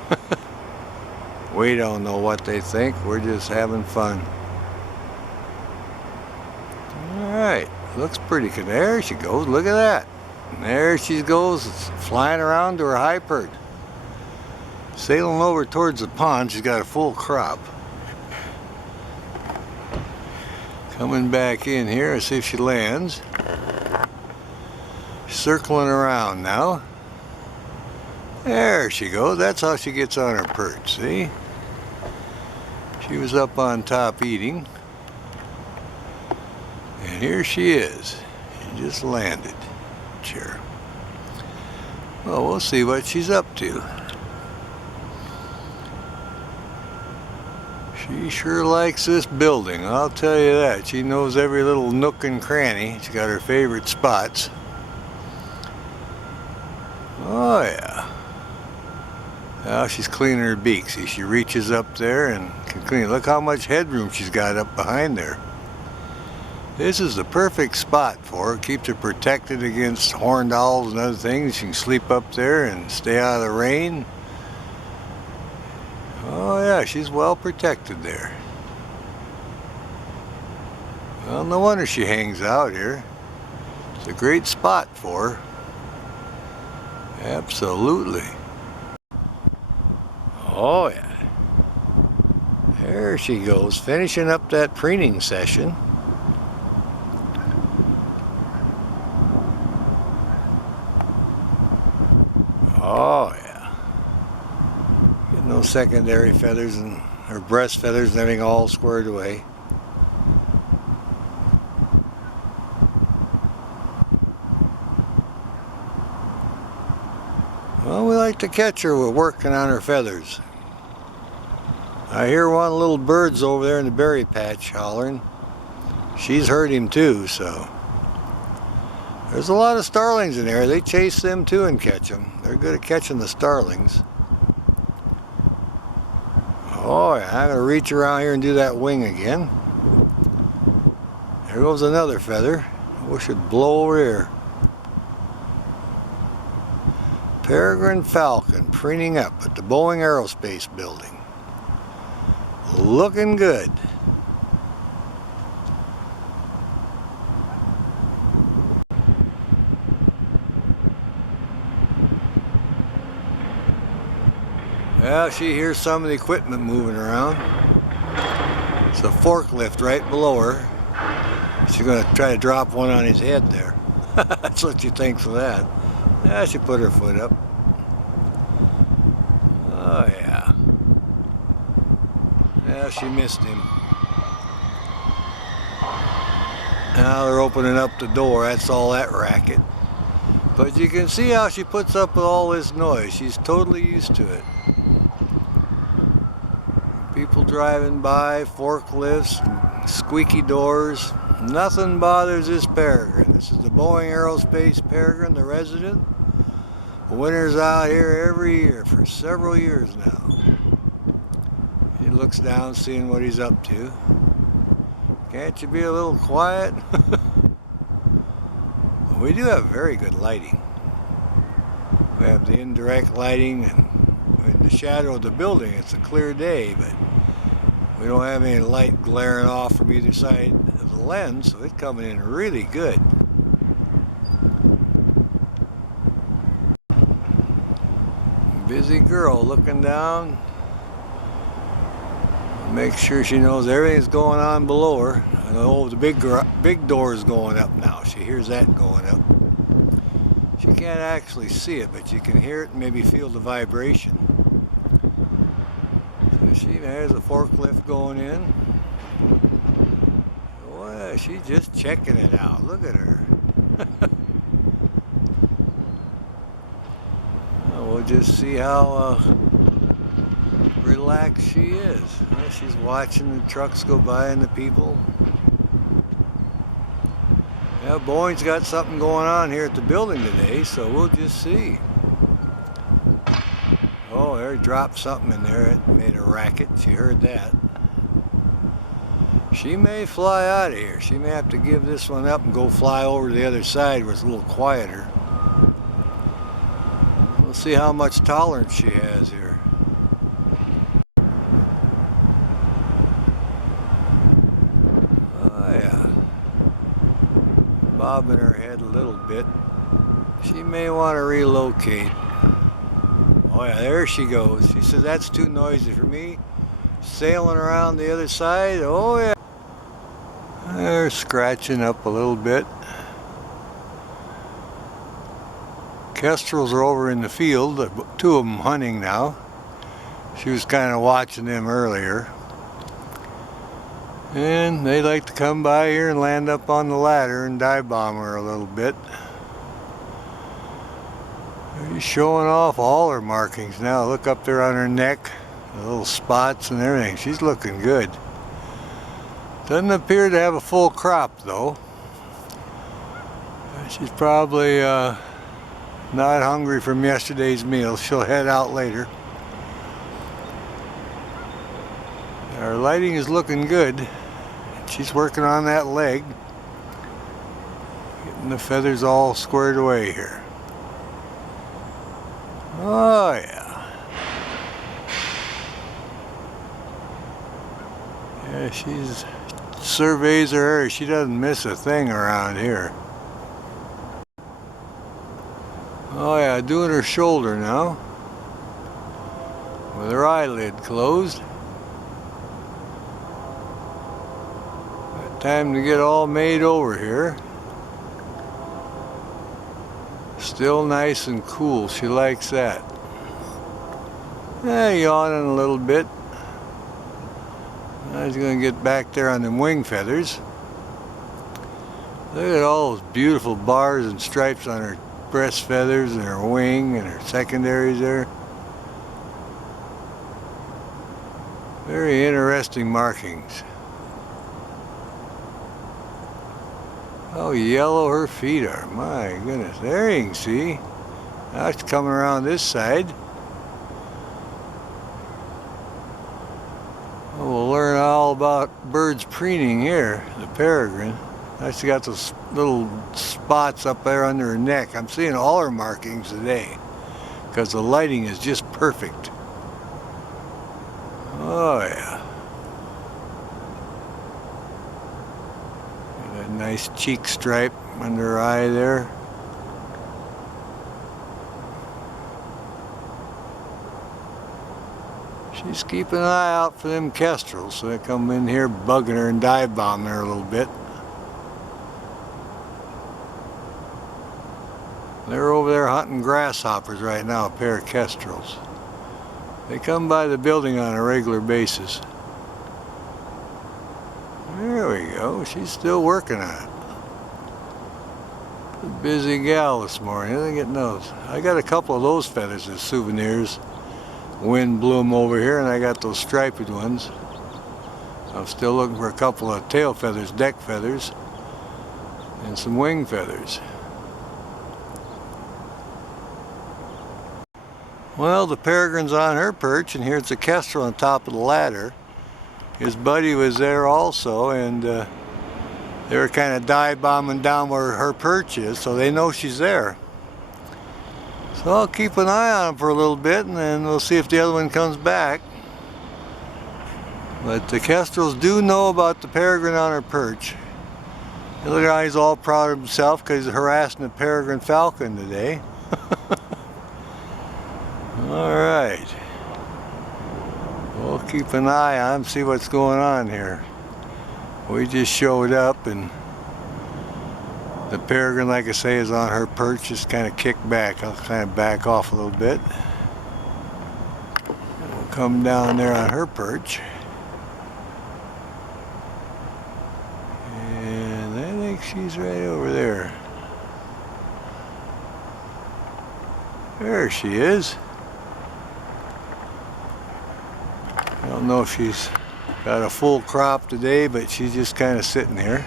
We don't know what they think. We're just having fun. Alright, looks pretty good. There she goes. Look at that. And there she goes, flying around to her high perch. Sailing over towards the pond. She's got a full crop. Coming back in here, see if she lands. Circling around now. There she goes. That's how she gets on her perch, see? She was up on top eating. And here she is. She just landed. Sure. Well, we'll see what she's up to. She sure likes this building, I'll tell you that. She knows every little nook and cranny. She's got her favorite spots. Oh yeah. Now she's cleaning her beak. See, she reaches up there and can clean. Look how much headroom she's got up behind there. This is the perfect spot for her. Keeps her protected against horned owls and other things. She can sleep up there and stay out of the rain. Oh yeah, she's well protected there. Well, no wonder she hangs out here. It's a great spot for her. Absolutely. Oh yeah. There she goes, finishing up that preening session. Oh yeah. Getting those secondary feathers and her breast feathers and everything all squared away. Well, we like to catch her. We're working on her feathers. I hear one of the little birds over there in the berry patch hollering. She's heard him too, so. There's a lot of starlings in there. They chase them too and catch them. They're good at catching the starlings. Oh yeah, I'm going to reach around here and do that wing again. There goes another feather. I wish it'd blow over here. Peregrine Falcon preening up at the Boeing Aerospace building. Looking good. Well, she hears some of the equipment moving around. It's a forklift right below her. She's going to try to drop one on his head there. That's what she thinks of that. Yeah, she put her foot up. Oh yeah. Yeah, she missed him. Now they're opening up the door. That's all that racket. But you can see how she puts up with all this noise. She's totally used to it. People driving by, forklifts, squeaky doors. Nothing bothers this Peregrine. This is the Boeing Aerospace Peregrine, the resident. The winter's out here every year for several years now. He looks down, seeing what he's up to. Can't you be a little quiet? We do have very good lighting. We have the indirect lighting, and in the shadow of the building it's a clear day, but we don't have any light glaring off from either side of the lens, so it's coming in really good. Busy girl looking down. Make sure she knows everything's going on below her. Oh, the big door is going up now. She hears that going up. She can't actually see it, but you can hear it and maybe feel the vibration. So there's a forklift going in. Well, she's just checking it out. Look at her. We'll just see how relaxed she is. She's watching the trucks go by and the people. Yeah, Boeing's got something going on here at the building today, so we'll just see. Oh, there dropped something in there. It made a racket. She heard that. She may fly out of here. She may have to give this one up and go fly over to the other side where it's a little quieter. We'll see how much tolerance she has here. Oh yeah. Bobbing her head a little bit. She may want to relocate. Oh yeah, there she goes. She says that's too noisy for me. Sailing around the other side. Oh yeah. They're scratching up a little bit. Kestrels are over in the field, two of them hunting now. She was kind of watching them earlier. And they like to come by here and land up on the ladder and dive bomb her a little bit. She's showing off all her markings now. Look up there on her neck, the little spots and everything. She's looking good. Doesn't appear to have a full crop though. She's probably not hungry from yesterday's meal. She'll head out later. Our lighting is looking good. She's working on that leg. Getting the feathers all squared away here. Oh yeah. Yeah, she's surveys her area. She doesn't miss a thing around here. Oh yeah, doing her shoulder now. With her eyelid closed. Time to get all made over here. Still nice and cool. She likes that. Yawning a little bit. I was going to get back there on them wing feathers. Look at all those beautiful bars and stripes on her breast feathers and her wing and her secondaries there. Very interesting markings. How yellow her feet are. My goodness. There you can see. Now it's coming around this side. Oh, we'll learn all about birds preening here. The peregrine. She's got those little spots up there under her neck. I'm seeing all her markings today because the lighting is just perfect. Oh yeah. Got a nice cheek stripe under her eye there. She's keeping an eye out for them kestrels, so they come in here bugging her and dive bombing her a little bit. They're over there hunting grasshoppers right now, a pair of kestrels. They come by the building on a regular basis. There we go, she's still working on it. A busy gal this morning, they're getting those. I got a couple of those feathers as souvenirs. Wind blew them over here and I got those striped ones. I'm still looking for a couple of tail feathers, deck feathers, and some wing feathers. Well, the peregrine's on her perch, and here's the kestrel on top of the ladder. His buddy was there also, and they were kind of dive bombing down where her perch is, so they know she's there. So I'll keep an eye on him for a little bit, and then we'll see if the other one comes back. But the kestrels do know about the peregrine on her perch. And look how he's all proud of himself because he's harassing the peregrine falcon today. Alright. We'll keep an eye on him, see what's going on here. We just showed up and the peregrine, like I say, is on her perch, just kind of kicked back. I'll kind of back off a little bit. We'll come down there on her perch. And I think she's right over there. There she is. I don't know if she's got a full crop today, but she's just kind of sitting there.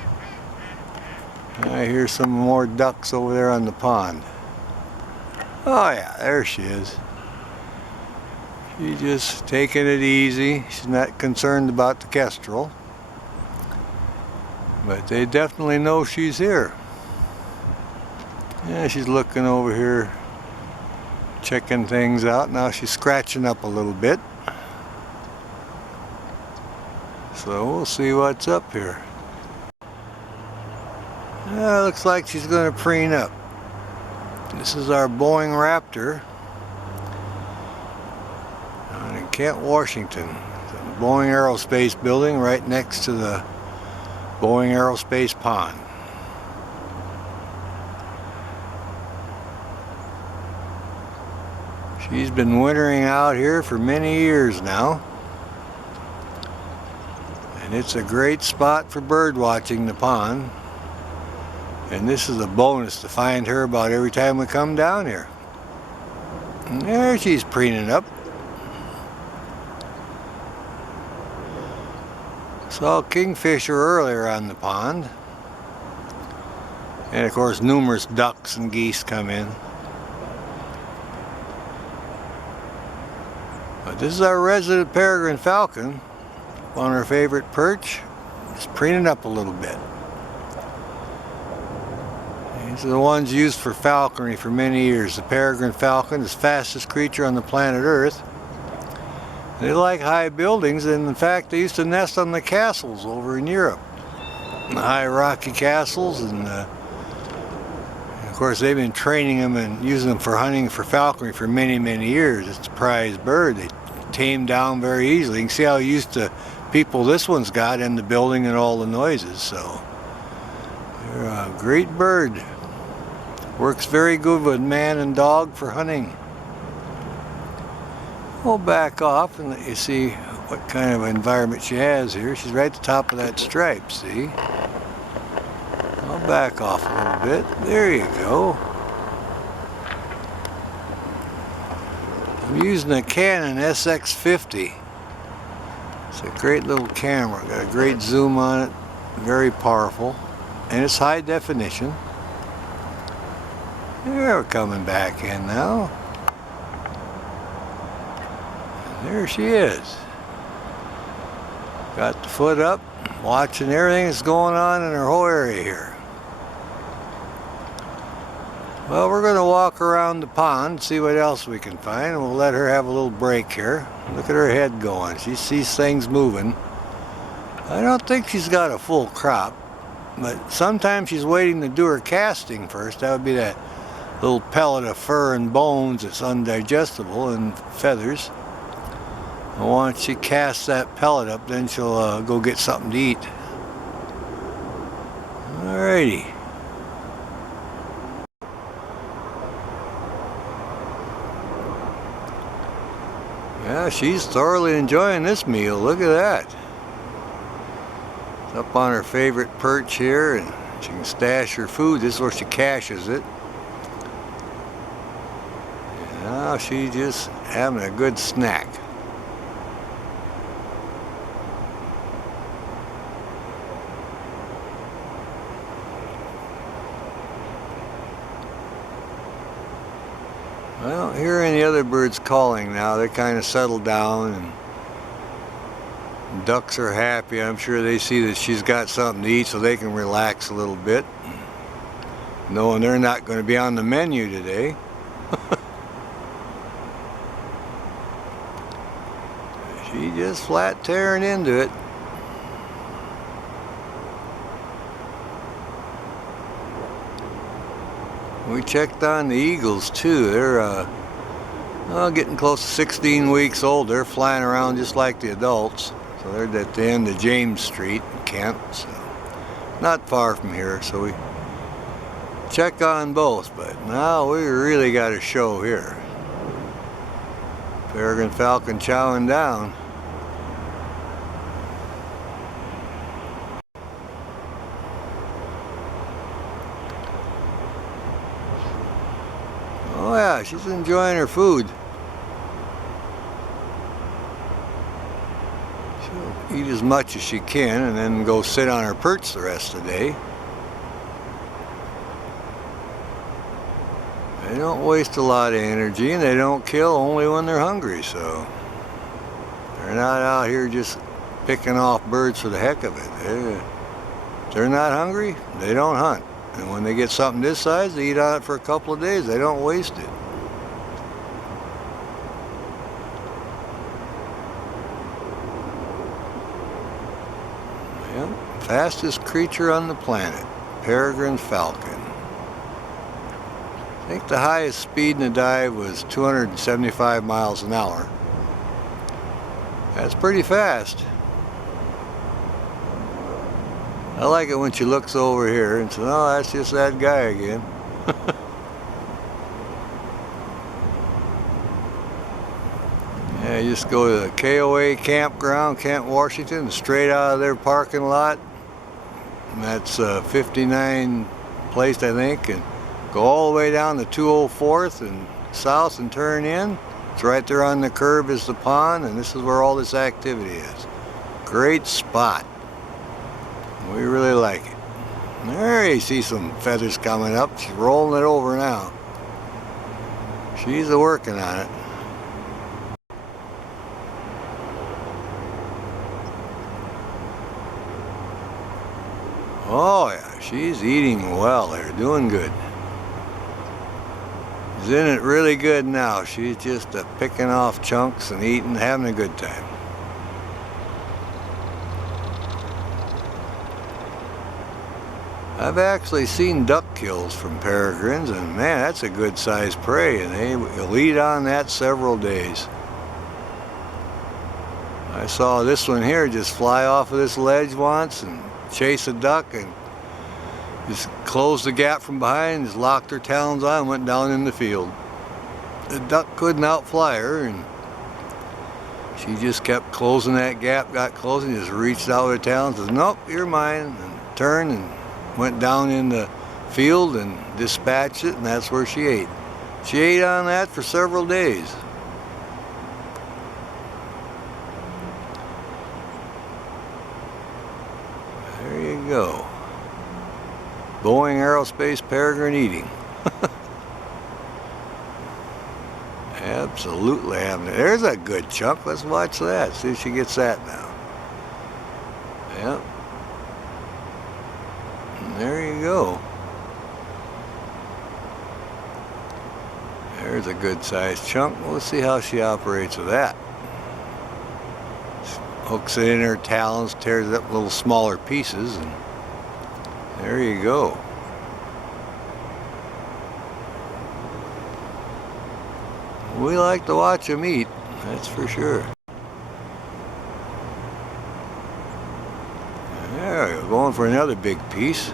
I hear some more ducks over there on the pond. Oh yeah, there she is. She's just taking it easy. She's not concerned about the kestrel. But they definitely know she's here. Yeah, she's looking over here, checking things out. Now she's scratching up a little bit. So we'll see what's up here. Yeah, looks like she's going to preen up. This is our Boeing Raptor in Kent, Washington. The Boeing Aerospace building right next to the Boeing Aerospace pond. She's been wintering out here for many years now. And it's a great spot for bird watching the pond. And this is a bonus to find her about every time we come down here. And there she's preening up. Saw kingfisher earlier on the pond. And of course numerous ducks and geese come in. But this is our resident Peregrine Falcon on her favorite perch. Just preening up a little bit. These are the ones used for falconry for many years. The Peregrine Falcon is the fastest creature on the planet Earth. They like high buildings, and in fact they used to nest on the castles over in Europe. The high rocky castles, and of course they've been training them and using them for hunting for falconry for many, many years. It's a prized bird. They tame down very easily. You can see how used to people this one's got in the building and all the noises. So they're a great bird. Works very good with man and dog for hunting. We'll back off and let you see what kind of environment she has here. She's right at the top of that stripe, see? I'll back off a little bit. There you go. I'm using a Canon SX50. It's a great little camera. Got a great zoom on it. Very powerful. And it's high definition. We're coming back in now. And there she is. Got the foot up, watching everything that's going on in her whole area here. Well, we're going to walk around the pond, see what else we can find, and we'll let her have a little break here. Look at her head going. She sees things moving. I don't think she's got a full crop, but sometimes she's waiting to do her casting first. That would be that little pellet of fur and bones that's undigestible and feathers. And once she casts that pellet up, then she'll go get something to eat. Alrighty. Yeah, she's thoroughly enjoying this meal. Look at that. It's up on her favorite perch here, and she can stash her food. This is where she caches it. Now she's just having a good snack. I don't hear any other birds calling now. They kind of settled down, and ducks are happy. I'm sure they see that she's got something to eat so they can relax a little bit, knowing they're not going to be on the menu today. She just flat tearing into it. We checked on the eagles too. They're getting close to 16 weeks old. They're flying around just like the adults. So they're at the end of James Street in Kent. So not far from here. So we check on both. But now we really got a show here. Peregrine Falcon chowing down. Oh yeah, she's enjoying her food. She'll eat as much as she can and then go sit on her perch the rest of the day. They don't waste a lot of energy, and they don't kill only when they're hungry, so they're not out here just picking off birds for the heck of it. If they're not hungry, they don't hunt. And when they get something this size, they eat on it for a couple of days. They don't waste it. Yep. Fastest creature on the planet, Peregrine Falcon. I think the highest speed in the dive was 275 miles an hour. That's pretty fast. I like it when she looks over here and says, oh, that's just that guy again. Yeah, you just go to the KOA campground, Camp Washington, straight out of their parking lot. And that's 59 place, I think, and go all the way down to 204th and south and turn in. It's right there on the curve is the pond, and this is where all this activity is. Great spot. We really like it. There you see some feathers coming up. She's rolling it over now. She's working on it. Oh yeah, she's eating well there, doing good. She's in it really good now. She's just picking off chunks and eating, having a good time. I've actually seen duck kills from peregrines, and man, that's a good sized prey, and they will eat on that several days. I saw this one here just fly off of this ledge once and chase a duck and just closed the gap from behind, just locked her talons on and went down in the field. The duck couldn't outfly her, and she just kept closing that gap, got close, and just reached out with her talons and said, nope, you're mine, and turned and went down in the field and dispatched it, and that's where she ate. She ate on that for several days. There you go. Boeing Aerospace Peregrine eating. Absolutely having it. There's a good chunk. Let's watch that. See if she gets that now. Yep. And there you go. There's a good sized chunk. Let's see how she operates with that. Hooks it in her talons, tears it up little smaller pieces, and there you go. We like to watch them eat, that's for sure. There we go, going for another big piece.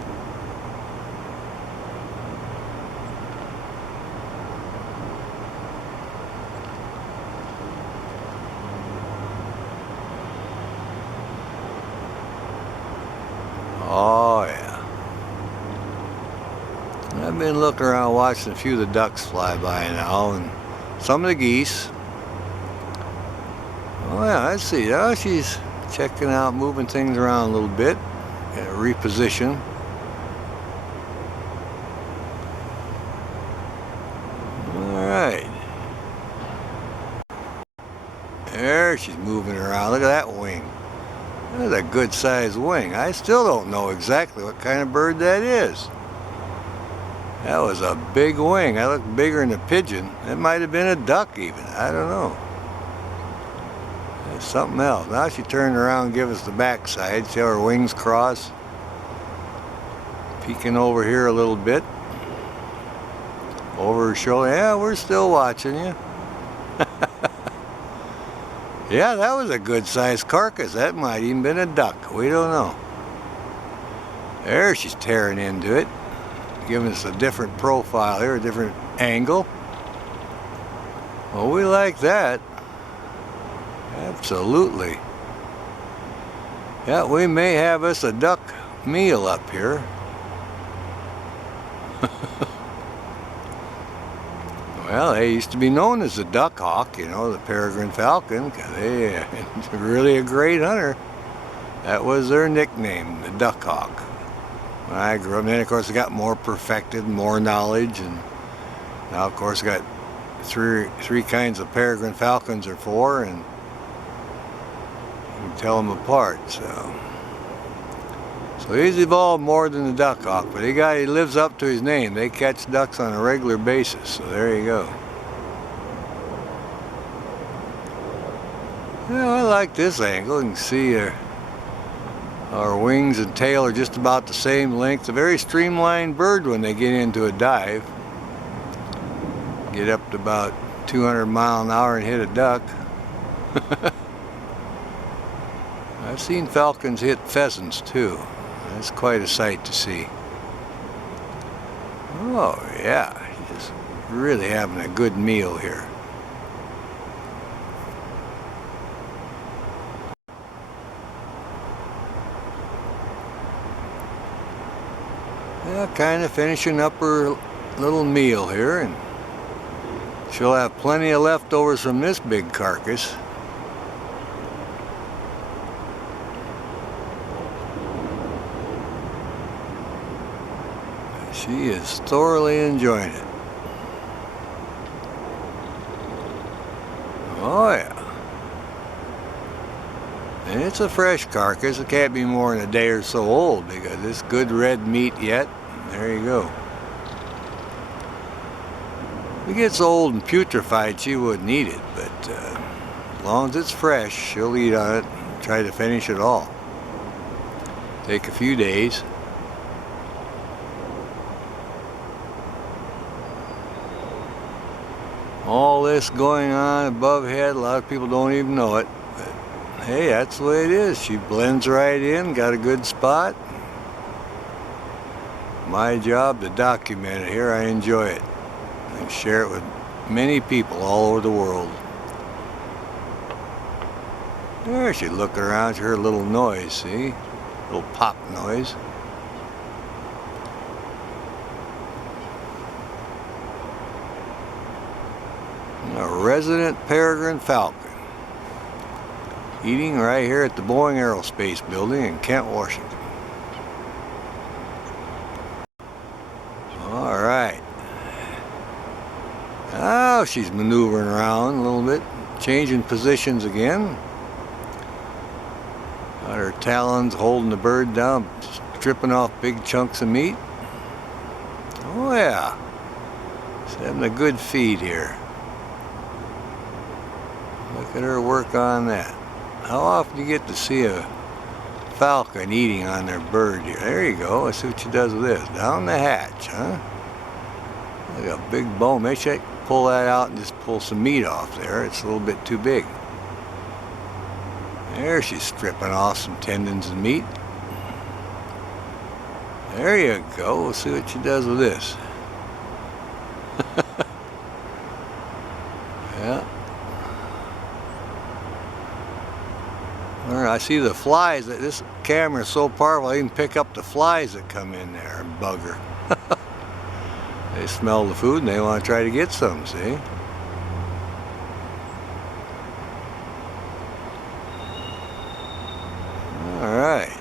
Oh yeah. I've been looking around watching a few of the ducks fly by now, and some of the geese. Oh yeah, let's see. Now she's checking out, moving things around a little bit. Reposition. Alright. There, she's moving around. Look at that wing. That's a good sized wing. I still don't know exactly what kind of bird that is. That was a big wing. That looked bigger than a pigeon. It might have been a duck even. I don't know. That's something else. Now she turned around and gave us the backside. See how her wings cross? Peeking over here a little bit. Over her shoulder. Yeah, we're still watching you. Yeah, that was a good sized carcass. That might even been a duck. We don't know. There, she's tearing into it. Giving us a different profile here, a different angle. Well, we like that. Absolutely. Yeah, we may have us a duck meal up here. Well, they used to be known as the duck hawk, you know, the peregrine falcon, because they really a great hunter. That was their nickname, the duck hawk. When I grew up, and then of course I got more perfected, more knowledge, and now of course I got three kinds of peregrine falcons or four, and you can tell them apart. So So he's evolved more than the duck hawk, but he lives up to his name. They catch ducks on a regular basis, so there you go. Yeah, I like this angle. You can see our wings and tail are just about the same length. A very streamlined bird when they get into a dive. Get up to about 200 miles an hour and hit a duck. I've seen falcons hit pheasants too. That's quite a sight to see. Oh yeah, just really having a good meal here. Yeah, kind of finishing up her little meal here, and she'll have plenty of leftovers from this big carcass. She is thoroughly enjoying it. Oh yeah. And it's a fresh carcass. It can't be more than a day or so old because it's good red meat yet. There you go. If it gets old and putrefied, she wouldn't eat it, but as long as it's fresh, she'll eat on it and try to finish it all. Take a few days. All this going on above head, a lot of people don't even know it, but hey, that's the way it is. She blends right in, got a good spot. My job to document it here. I enjoy it and share it with many people all over the world. There, she's looking around. She heard a little noise, see? A little pop noise. A resident peregrine falcon eating right here at the Boeing Aerospace building in Kent, Washington. All right. Now she's maneuvering around a little bit, changing positions again. Got her talons holding the bird down, stripping off big chunks of meat. Oh yeah. She's having a good feed here. Look at her work on that. How often do you get to see a falcon eating on their bird here? There you go. Let's see what she does with this. Down the hatch, huh? Look at a big bone. Maybe she can pull that out and just pull some meat off there. It's a little bit too big. There, she's stripping off some tendons and meat. There you go. We'll see what she does with this. Yeah. I see the flies. This camera is so powerful I can pick up the flies that come in there and bug her. They smell the food and they want to try to get some, see? All right.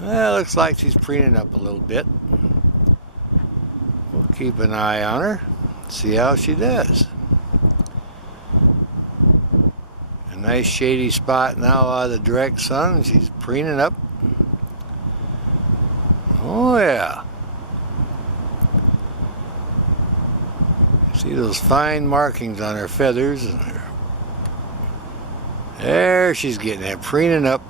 Well, looks like she's preening up a little bit. We'll keep an eye on her, see how she does. A nice shady spot now out of the direct sun. She's preening up. Oh yeah. See those fine markings on her feathers and her. There she's getting that, preening up.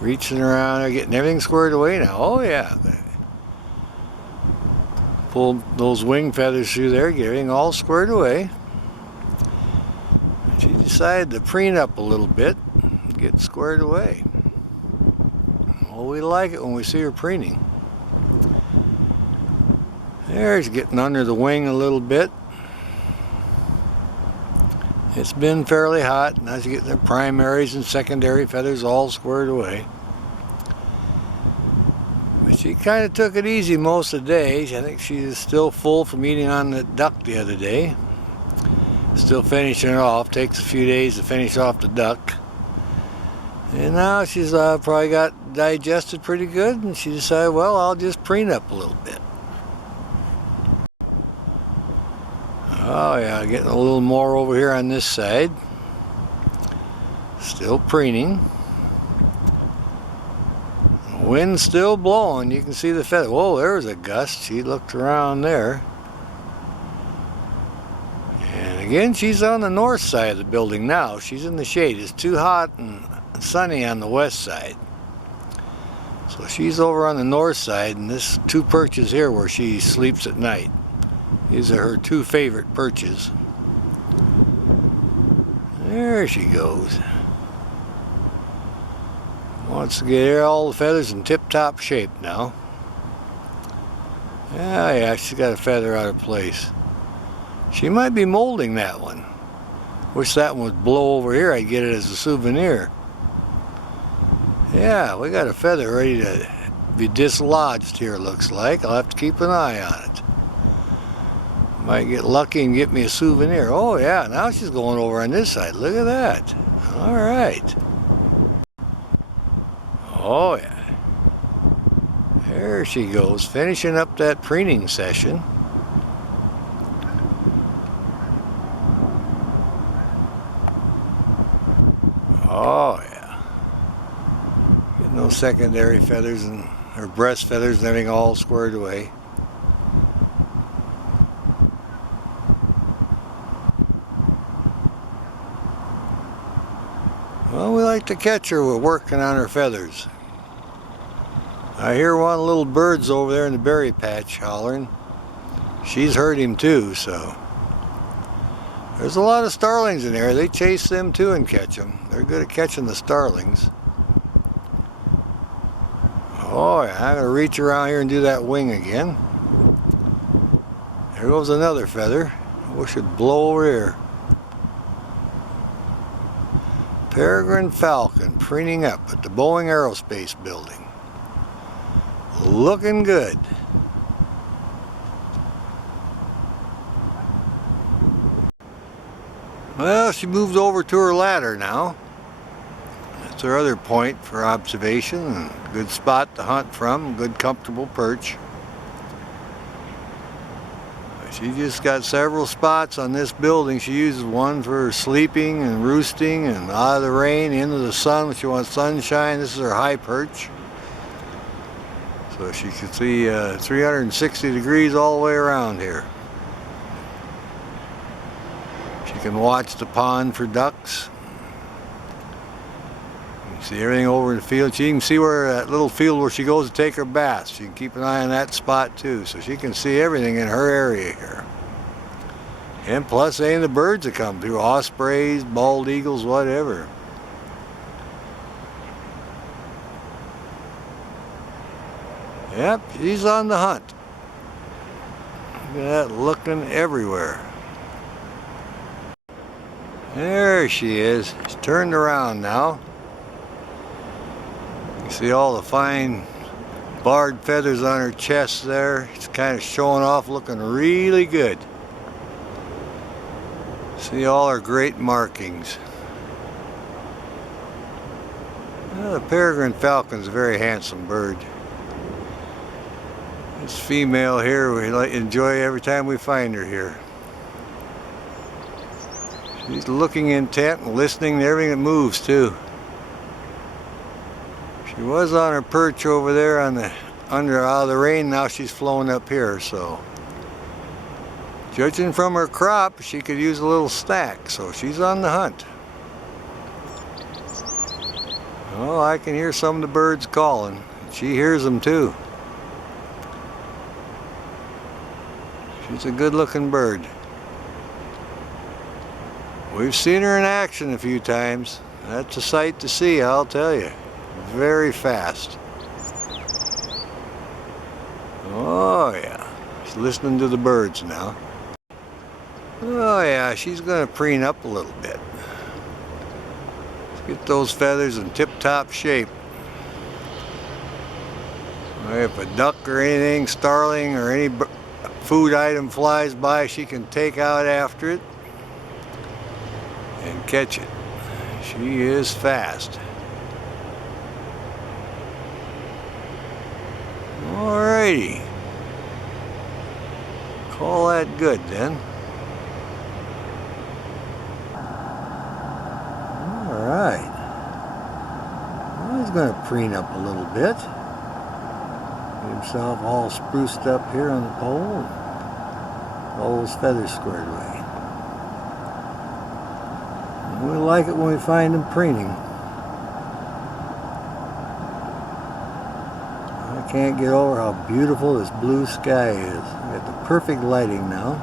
Reaching around there, getting everything squared away now. Oh yeah. Pull those wing feathers through there, get everything all squared away. She decided to preen up a little bit, get squared away. Well, we like it when we see her preening. There's getting under the wing a little bit. It's been fairly hot. Now she's getting the primaries and secondary feathers all squared away. But she kind of took it easy most of the day. I think she's still full from eating on the duck the other day. Still finishing it off. Takes a few days to finish off the duck. And now she's probably got digested pretty good, and she decided, well, I'll just preen up a little bit. Oh yeah, getting a little more over here on this side. Still preening. Wind's still blowing. You can see the feather. Whoa, there was a gust. She looked around there. And again, she's on the north side of the building now. She's in the shade. It's too hot and sunny on the west side. So she's over on the north side, and this 2 perches here where she sleeps at night. These are her 2 favorite perches. There she goes. Wants to get all the feathers in tip-top shape now. Yeah, she's got a feather out of place. She might be molding that one. Wish that one would blow over here. I'd get it as a souvenir. Yeah, we got a feather ready to be dislodged here, looks like. I'll have to keep an eye on it. Might get lucky and get me a souvenir. Oh yeah, now she's going over on this side. Look at that. All right. Oh yeah. There she goes, finishing up that preening session. Oh yeah. Getting those secondary feathers and her breast feathers and everything all squared away. Well, we like to catch her. We're working on her feathers. I hear one of the little birds over there in the berry patch hollering. She's heard him too, so. There's a lot of starlings in there. They chase them too and catch them. They're good at catching the starlings. Oh yeah, I'm going to reach around here and do that wing again. There goes another feather. I wish it'd blow over here. Peregrine Falcon preening up at the Boeing Aerospace building. Looking good. Well, she moved over to her ladder now. That's her other point for observation. And good spot to hunt from, good comfortable perch. She just got several spots on this building. She uses one for sleeping and roosting and out of the rain, into the sun when she wants sunshine. This is her high perch. So she can see 360 degrees all the way around here. She can watch the pond for ducks. You can see everything over in the field. She can see where that little field where she goes to take her bath. She can keep an eye on that spot too. So she can see everything in her area here. And plus any of the birds that come through, ospreys, bald eagles, whatever. Yep, she's on the hunt. Look at that, looking everywhere. There she is. She's turned around now. You see all the fine barred feathers on her chest there. It's kind of showing off, looking really good. See all her great markings. Well, the Peregrine Falcon's a very handsome bird. This female here, we enjoy every time we find her here. She's looking intent and listening to everything that moves too. She was on her perch over there on the out of the rain. Now she's flown up here, so judging from her crop, she could use a little snack, so she's on the hunt. Oh, I can hear some of the birds calling. She hears them too. She's a good-looking bird. We've seen her in action a few times. That's a sight to see, I'll tell you. Very fast. Oh yeah, she's listening to the birds now. Oh yeah, she's going to preen up a little bit. Let's get those feathers in tip-top shape. If a duck or anything, starling or any food item flies by, she can take out after it and catch it. She is fast. Alrighty. Call that good then. going to preen up a little bit. Get himself all spruced up here on the pole. All those feathers squared away. And we like it when we find them preening. I can't get over how beautiful this blue sky is. We got the perfect lighting now.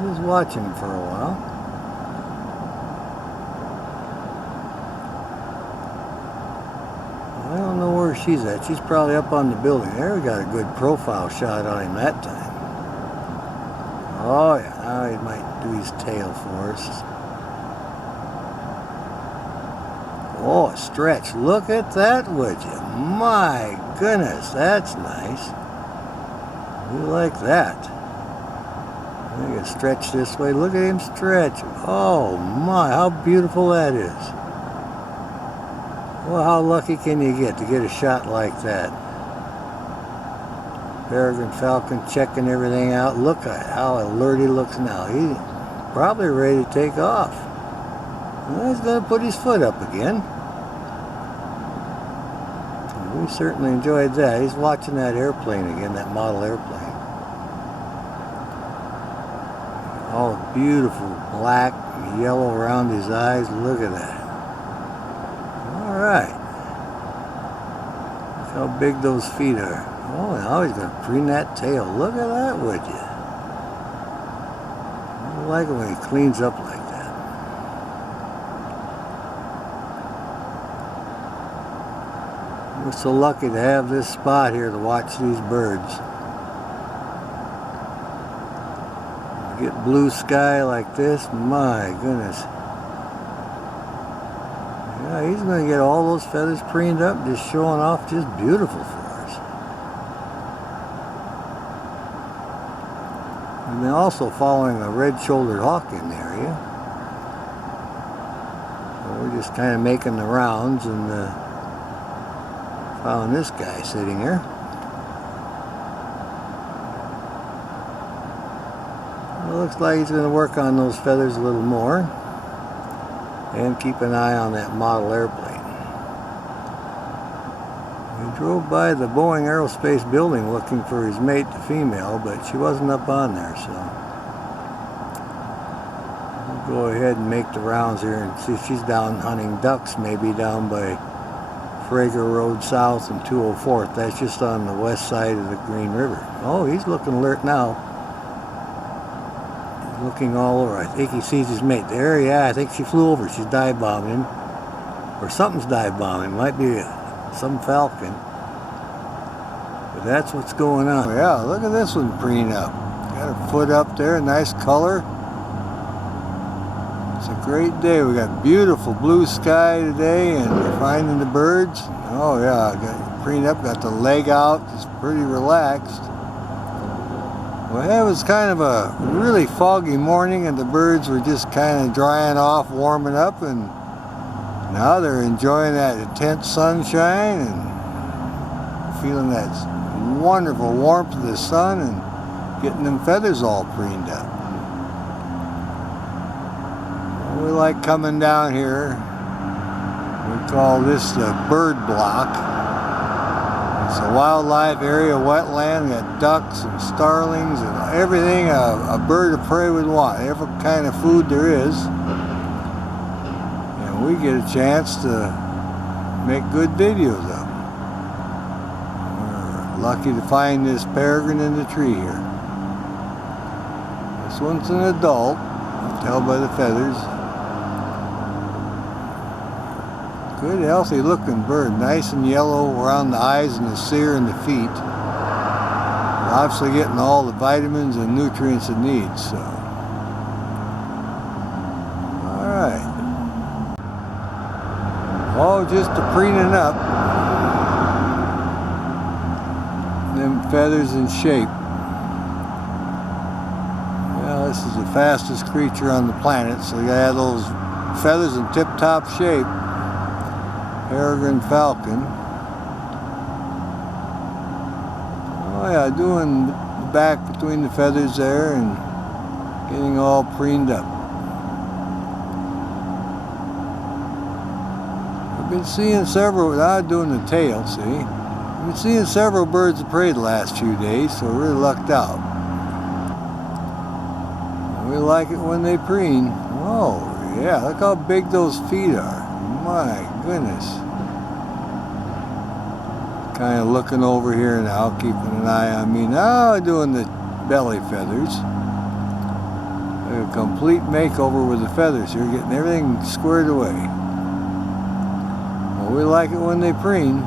We'll just watch him for a while. I don't know where she's at. She's probably up on the building. There, we got a good profile shot on him that time. Oh yeah, now he might do his tail for us. Oh, a stretch. Look at that, would you? My goodness, that's nice. We like that. I think it's stretch this way. Look at him stretch. Oh my, how beautiful that is. Well, how lucky can you get to get a shot like that? Peregrine Falcon checking everything out. Look at how alert he looks now. He's probably ready to take off. Well, he's going to put his foot up again. We certainly enjoyed that. He's watching that airplane again, that model airplane. All beautiful black and yellow around his eyes. Look at that. Alright. Look how big those feet are. Oh, now he's going to preen that tail. Look at that, would you? I like it when he cleans up like that. We're so lucky to have this spot here to watch these birds. You get blue sky like this, my goodness. Yeah, he's going to get all those feathers preened up, just showing off, just beautiful for us. And then also following a red-shouldered hawk in the area. So we're just kind of making the rounds and found this guy sitting here. It looks like he's going to work on those feathers a little more and keep an eye on that model airplane. We drove by the Boeing Aerospace building looking for his mate, the female, but she wasn't up on there, so we'll go ahead and make the rounds here and see if she's down hunting ducks, maybe down by Peregrine Road South and 204th. That's just on the west side of the Green River. Oh, he's looking alert now. He's looking all over. I think he sees his mate there. Yeah, I think she flew over. She's dive bombing him. Or something's dive bombing. Might be some Falcon. But that's what's going on. Yeah, look at this one preen up. Got her foot up there. Nice color. It's a great day. We got beautiful blue sky today, and we're finding the birds. Oh yeah, got preened up, got the leg out. It's pretty relaxed. Well, it was kind of a really foggy morning, and the birds were just kind of drying off, warming up, and now they're enjoying that intense sunshine and feeling that wonderful warmth of the sun and getting them feathers all preened up. We like coming down here. We call this the bird block. It's a wildlife area, wetland. We got ducks and starlings and everything a bird of prey would want. Every kind of food there is. And we get a chance to make good videos of them. We're lucky to find this peregrine in the tree here. This one's an adult. You can tell by the feathers. Good, healthy looking bird. Nice and yellow around the eyes and the cere and the feet. Obviously getting all the vitamins and nutrients it needs, so. Alright. Oh, just the preening up. Them feathers in shape. Well, this is the fastest creature on the planet, so you gotta have those feathers in tip-top shape. Peregrine Falcon. Oh yeah, doing the back between the feathers there and getting all preened up. been seeing several, now doing the tail, see? I've been seeing several birds of prey the last few days, so we're really lucked out. We like it when they preen. Oh, yeah, look how big those feet are. My goodness. Kind of looking over here now, keeping an eye on me. Now doing the belly feathers. A complete makeover with the feathers here, getting everything squared away. Well, we like it when they preen.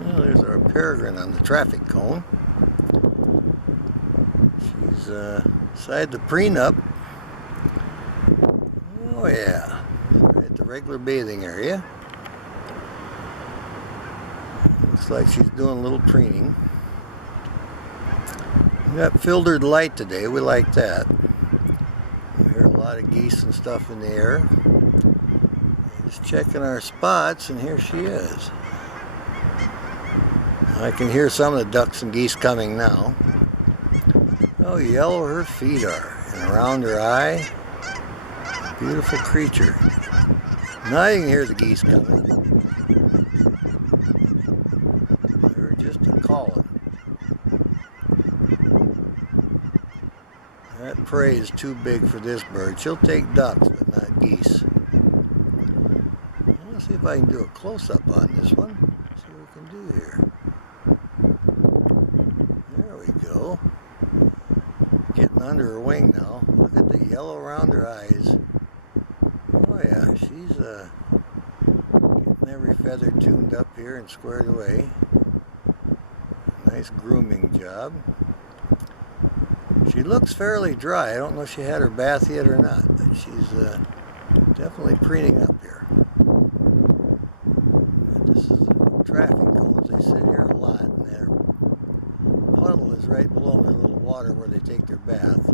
Well, there's our peregrine on the traffic cone. She's decided to preen up. Oh yeah, right at the regular bathing area. Looks like she's doing a little preening. We got filtered light today, we like that. We hear a lot of geese and stuff in the air. Just checking our spots, and here she is. I can hear some of the ducks and geese coming now. Oh, yellow her feet are, and around her eye. Beautiful creature. Now you can hear the geese coming. They're just a-calling. That prey is too big for this bird. She'll take ducks, but not geese. Let's see if I can do a close-up on this one. See what we can do here. There we go. Getting under her wing now. Look at the yellow around her eyes. Oh yeah, she's getting every feather tuned up here and squared away. Nice grooming job. She looks fairly dry. I don't know if she had her bath yet or not, but she's definitely preening up here. And this is the traffic cones. They sit here a lot, and their puddle is right below the little water where they take their bath.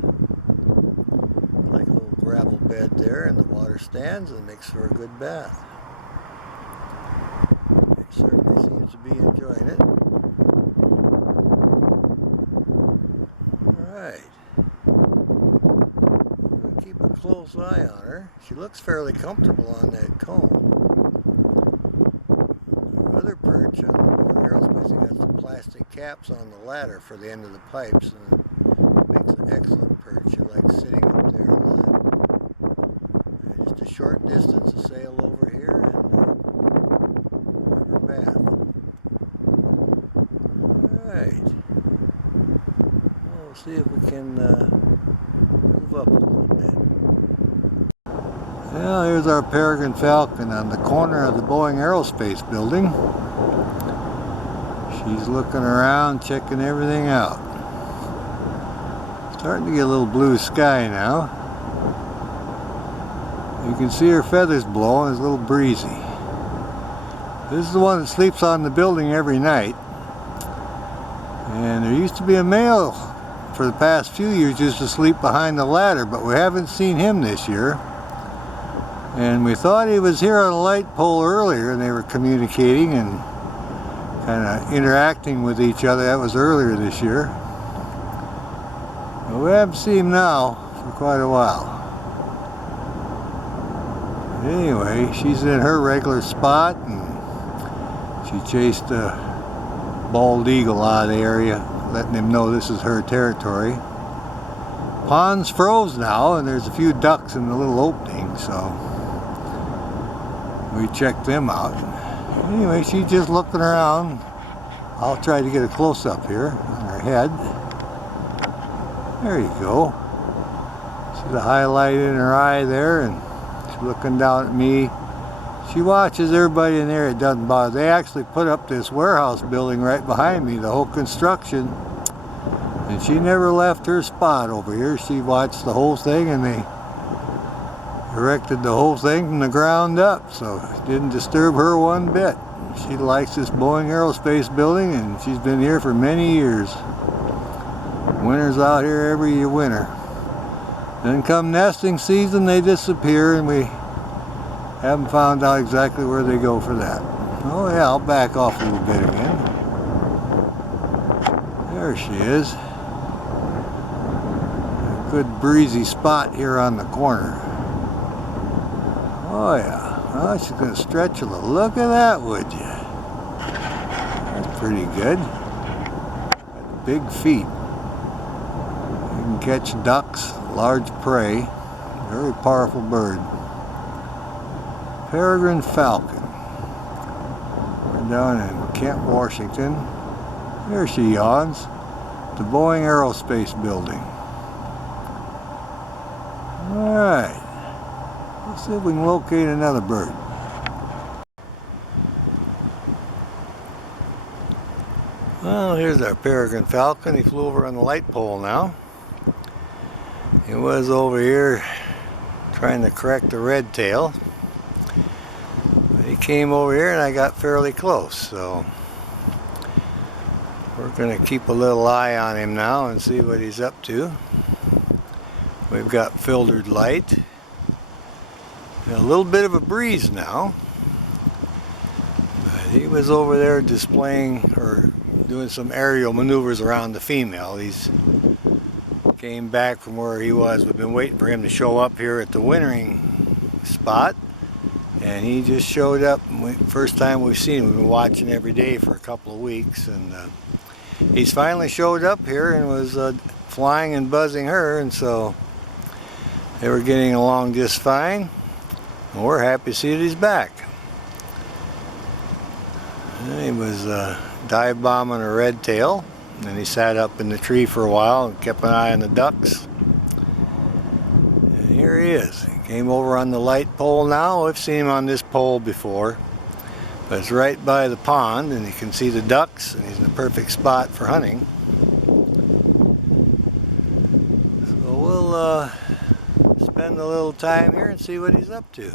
Like a little gravel bed there, and the water stands and makes for a good bath. She certainly seems to be enjoying it. We'll keep a close eye on her. She looks fairly comfortable on that cone. Our other perch on the Boeing Aerospace, they got some plastic caps on the ladder for the end of the pipes, and it makes an excellent perch. She likes sitting up there a lot. Just a short distance to sail over here and have her bath. Alright. We'll see if we can move up a little bit. Well, here's our Peregrine Falcon on the corner of the Boeing Aerospace building. She's looking around, checking everything out. Starting to get a little blue sky now. You can see her feathers blowing, it's a little breezy. This is the one that sleeps on the building every night. And there used to be a male for the past few years used to sleep behind the ladder, but we haven't seen him this year. And we thought he was here on a light pole earlier, and they were communicating and kind of interacting with each other. That was earlier this year. But we haven't seen him now for quite a while. Anyway, she's in her regular spot, and she chased a bald eagle out of the area, letting him know this is her territory. Pond's froze now, and there's a few ducks in the little opening, so we checked them out. Anyway, she's just looking around. I'll try to get a close-up here on her head. There you go. See the highlight in her eye there, and she's looking down at me. She watches everybody in there. It doesn't bother. They actually put up this warehouse building right behind me, the whole construction, and she never left her spot over here. She watched the whole thing, and they erected the whole thing from the ground up, so it didn't disturb her one bit. She likes this Boeing Aerospace building, and she's been here for many years. Winter's out here every winter. Then come nesting season, they disappear, and we haven't found out exactly where they go for that. Oh yeah, I'll back off a little bit again. There she is. Good breezy spot here on the corner. Oh yeah, oh, she's going to stretch a little. Look at that, would you? That's pretty good. Got big feet. You can catch ducks, large prey. Very powerful bird. Peregrine Falcon. We're down in Kent, Washington. There she yawns. The Boeing Aerospace building. Alright. Let's see if we can locate another bird. Well, here's our Peregrine Falcon. He flew over on the light pole now. He was over here trying to correct the red tail. He came over here and I got fairly close, so we're going to keep a little eye on him now and see what he's up to. We've got filtered light. A little bit of a breeze now. But he was over there displaying or doing some aerial maneuvers around the female. He's came back from where he was. We've been waiting for him to show up here at the wintering spot. And he just showed up. First time we've seen him. We've been watching every day for a couple of weeks. And he's finally showed up here and was flying and buzzing her. And so they were getting along just fine. And we're happy to see that he's back. And he was dive bombing a red tail. And he sat up in the tree for a while and kept an eye on the ducks. And here he is. He came over on the light pole now. I've seen him on this pole before. But it's right by the pond and you can see the ducks and he's in the perfect spot for hunting. So we'll spend a little time here and see what he's up to.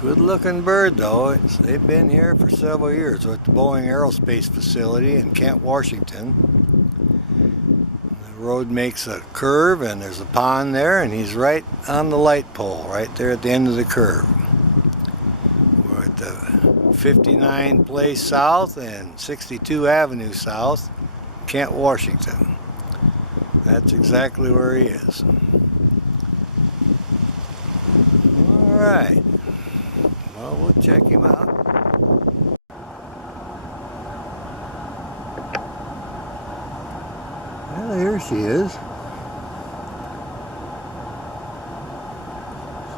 Good looking bird though. They've been here for several years. We're at the Boeing Aerospace facility in Kent, Washington. The road makes a curve and there's a pond there and he's right on the light pole, right there at the end of the curve. We're at the 59 Place South and 62 Avenue South, Kent, Washington. That's exactly where he is. Alright. Well, we'll check him out. Well, here she is.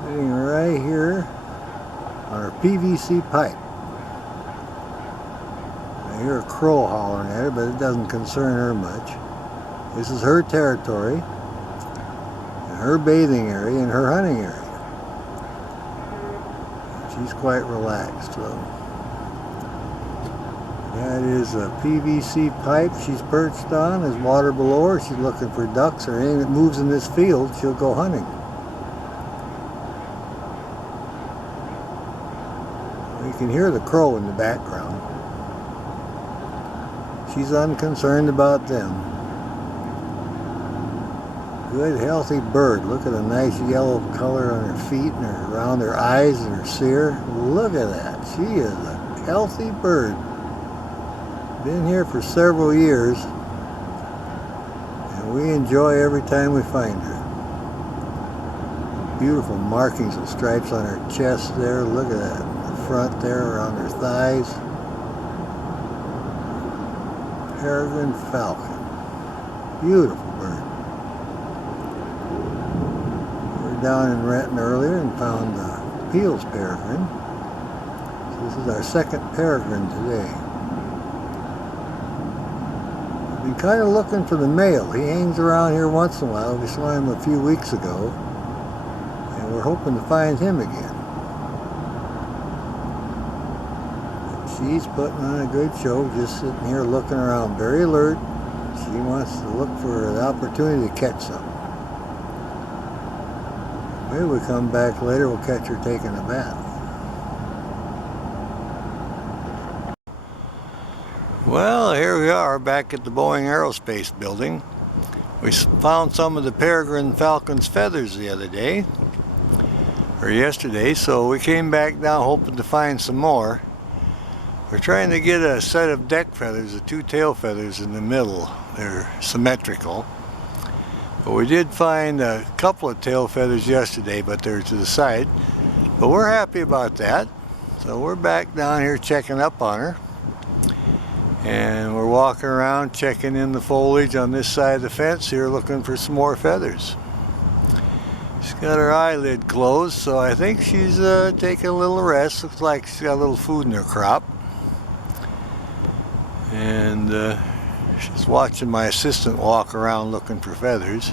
Sitting right here on her PVC pipe. I hear a crow hollering at her, but it doesn't concern her much. This is her territory, and her bathing area, and her hunting area. She's quite relaxed, though. That is a PVC pipe she's perched on. There's water below her. She's looking for ducks or anything that moves in this field. She'll go hunting. You can hear the crow in the background. She's unconcerned about them. Good, healthy bird. Look at the nice yellow color on her feet and around her eyes and her cere. Look at that. She is a healthy bird. Been here for several years, and we enjoy every time we find her. Beautiful markings and stripes on her chest there. Look at that. The front there around her thighs. Peregrine Falcon. Beautiful bird. Down in Renton earlier and found Peel's peregrine. So this is our second peregrine today. I've been kind of looking for the male. He hangs around here once in a while. We saw him a few weeks ago and we're hoping to find him again. But she's putting on a good show, just sitting here looking around, very alert. She wants to look for the opportunity to catch something. Maybe we come back later, we'll catch her taking a bath. Well, here we are back at the Boeing Aerospace building. We found some of the Peregrine Falcon's feathers the other day, or yesterday, so we came back down hoping to find some more. We're trying to get a set of deck feathers, the two tail feathers in the middle, they're symmetrical. But we did find a couple of tail feathers yesterday, but they're to the side. But we're happy about that. So we're back down here checking up on her. And we're walking around checking in the foliage on this side of the fence here, looking for some more feathers. She's got her eyelid closed, so I think she's taking a little rest. Looks like she's got a little food in her crop. And she's watching my assistant walk around looking for feathers.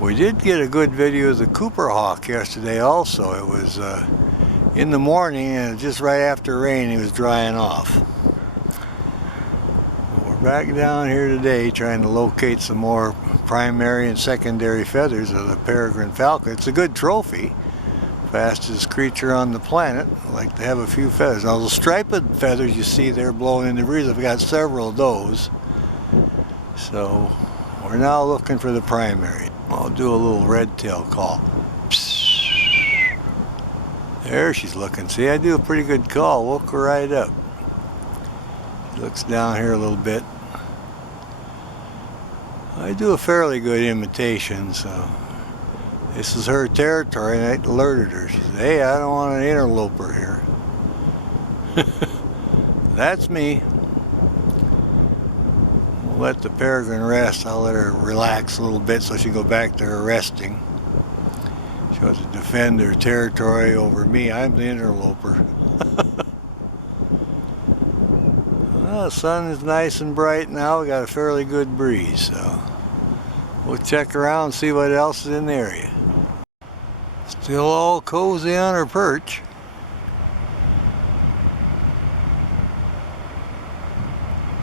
We did get a good video of the Cooper hawk yesterday also. It was in the morning, and just right after rain he was drying off. We're back down here today trying to locate some more primary and secondary feathers of the Peregrine falcon. It's a good trophy. Fastest creature on the planet. I like to have a few feathers. Now the striped feathers you see there blowing in the breeze, I've got several of those. So we're now looking for the primary. I'll do a little red tail call. Psst. There she's looking. See, I do a pretty good call. Woke her right up. She looks down here a little bit. I do a fairly good imitation, so this is her territory, and I alerted her. She said, "Hey, I don't want an interloper here." That's me. We'll let the Peregrine rest. I'll let her relax a little bit so she can go back to her resting. She wants to defend her territory over me. I'm the interloper. Well, the sun is nice and bright now. We got a fairly good breeze, so we'll check around and see what else is in the area. Still all cozy on her perch.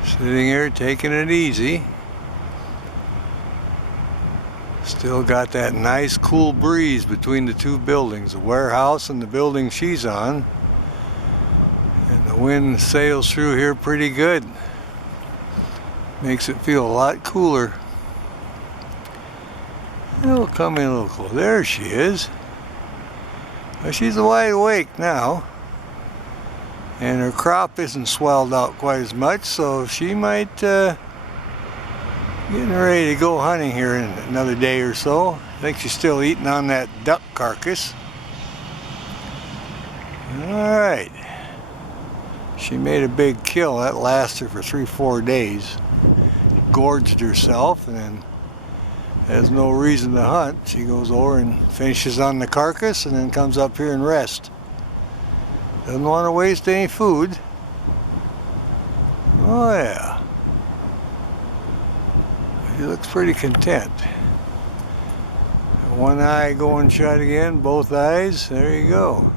Sitting here taking it easy. Still got that nice cool breeze between the two buildings, the warehouse and the building she's on. And the wind sails through here pretty good. Makes it feel a lot cooler. It'll come in a little closer. There she is. Well, she's wide awake now. And her crop isn't swelled out quite as much, so she might getting ready to go hunting here in another day or so. I think she's still eating on that duck carcass. Alright. She made a big kill. That lasted for 3-4 days. Gorged herself and then has no reason to hunt. She goes over and finishes on the carcass and then comes up here and rests. Doesn't want to waste any food. Oh yeah. He looks pretty content. One eye going shut again, both eyes. There you go.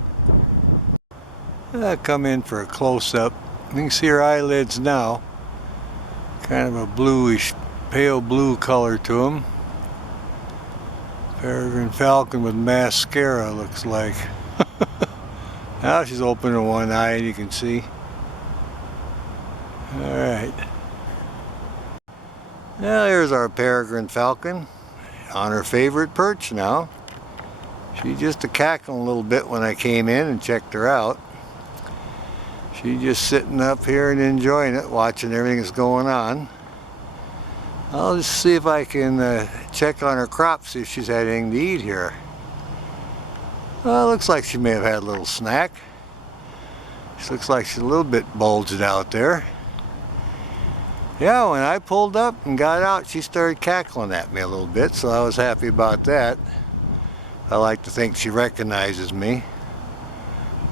I'll come in for a close-up. You can see her eyelids now. Kind of a bluish, pale blue color to them. Peregrine falcon with mascara, looks like. Now she's opening one eye, and you can see. Alright. Now here's our Peregrine falcon on her favorite perch now. She just cackling a little bit when I came in and checked her out. She's just sitting up here and enjoying it, watching everything that's going on. I'll just see if I can check on her crop, see if she's had anything to eat here. Well, it looks like she may have had a little snack. She looks like she's a little bit bulged out there. Yeah, when I pulled up and got out, she started cackling at me a little bit, so I was happy about that. I like to think she recognizes me.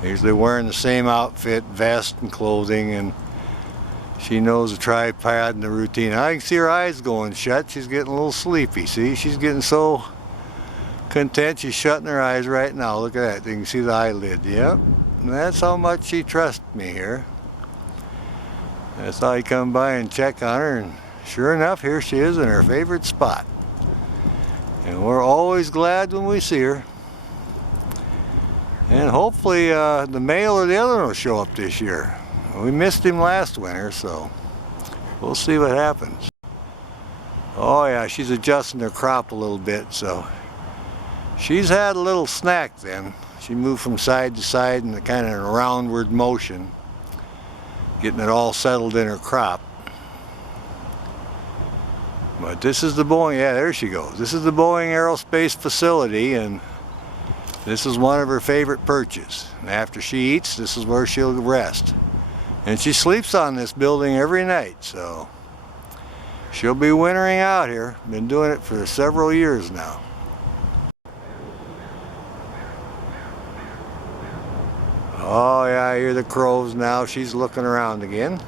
Usually wearing the same outfit, vest and clothing, and she knows the tripod and the routine. I can see her eyes going shut. She's getting a little sleepy. See, she's getting so content. She's shutting her eyes right now. Look at that. You can see the eyelid. Yep. And that's how much she trusts me here. That's how I come by and check on her, and sure enough, here she is in her favorite spot. And we're always glad when we see her. And hopefully the male or the other one will show up this year. We missed him last winter, so we'll see what happens. Oh yeah, she's adjusting her crop a little bit, so she's had a little snack then. She moved from side to side in a kind of a roundward motion, getting it all settled in her crop. But this is the Boeing, yeah, there she goes. This is the Boeing Aerospace facility, and this is one of her favorite perches. And after she eats, this is where she'll rest. And she sleeps on this building every night, so she'll be wintering out here. Been doing it for several years now. Oh yeah, I hear the crows now. She's looking around again.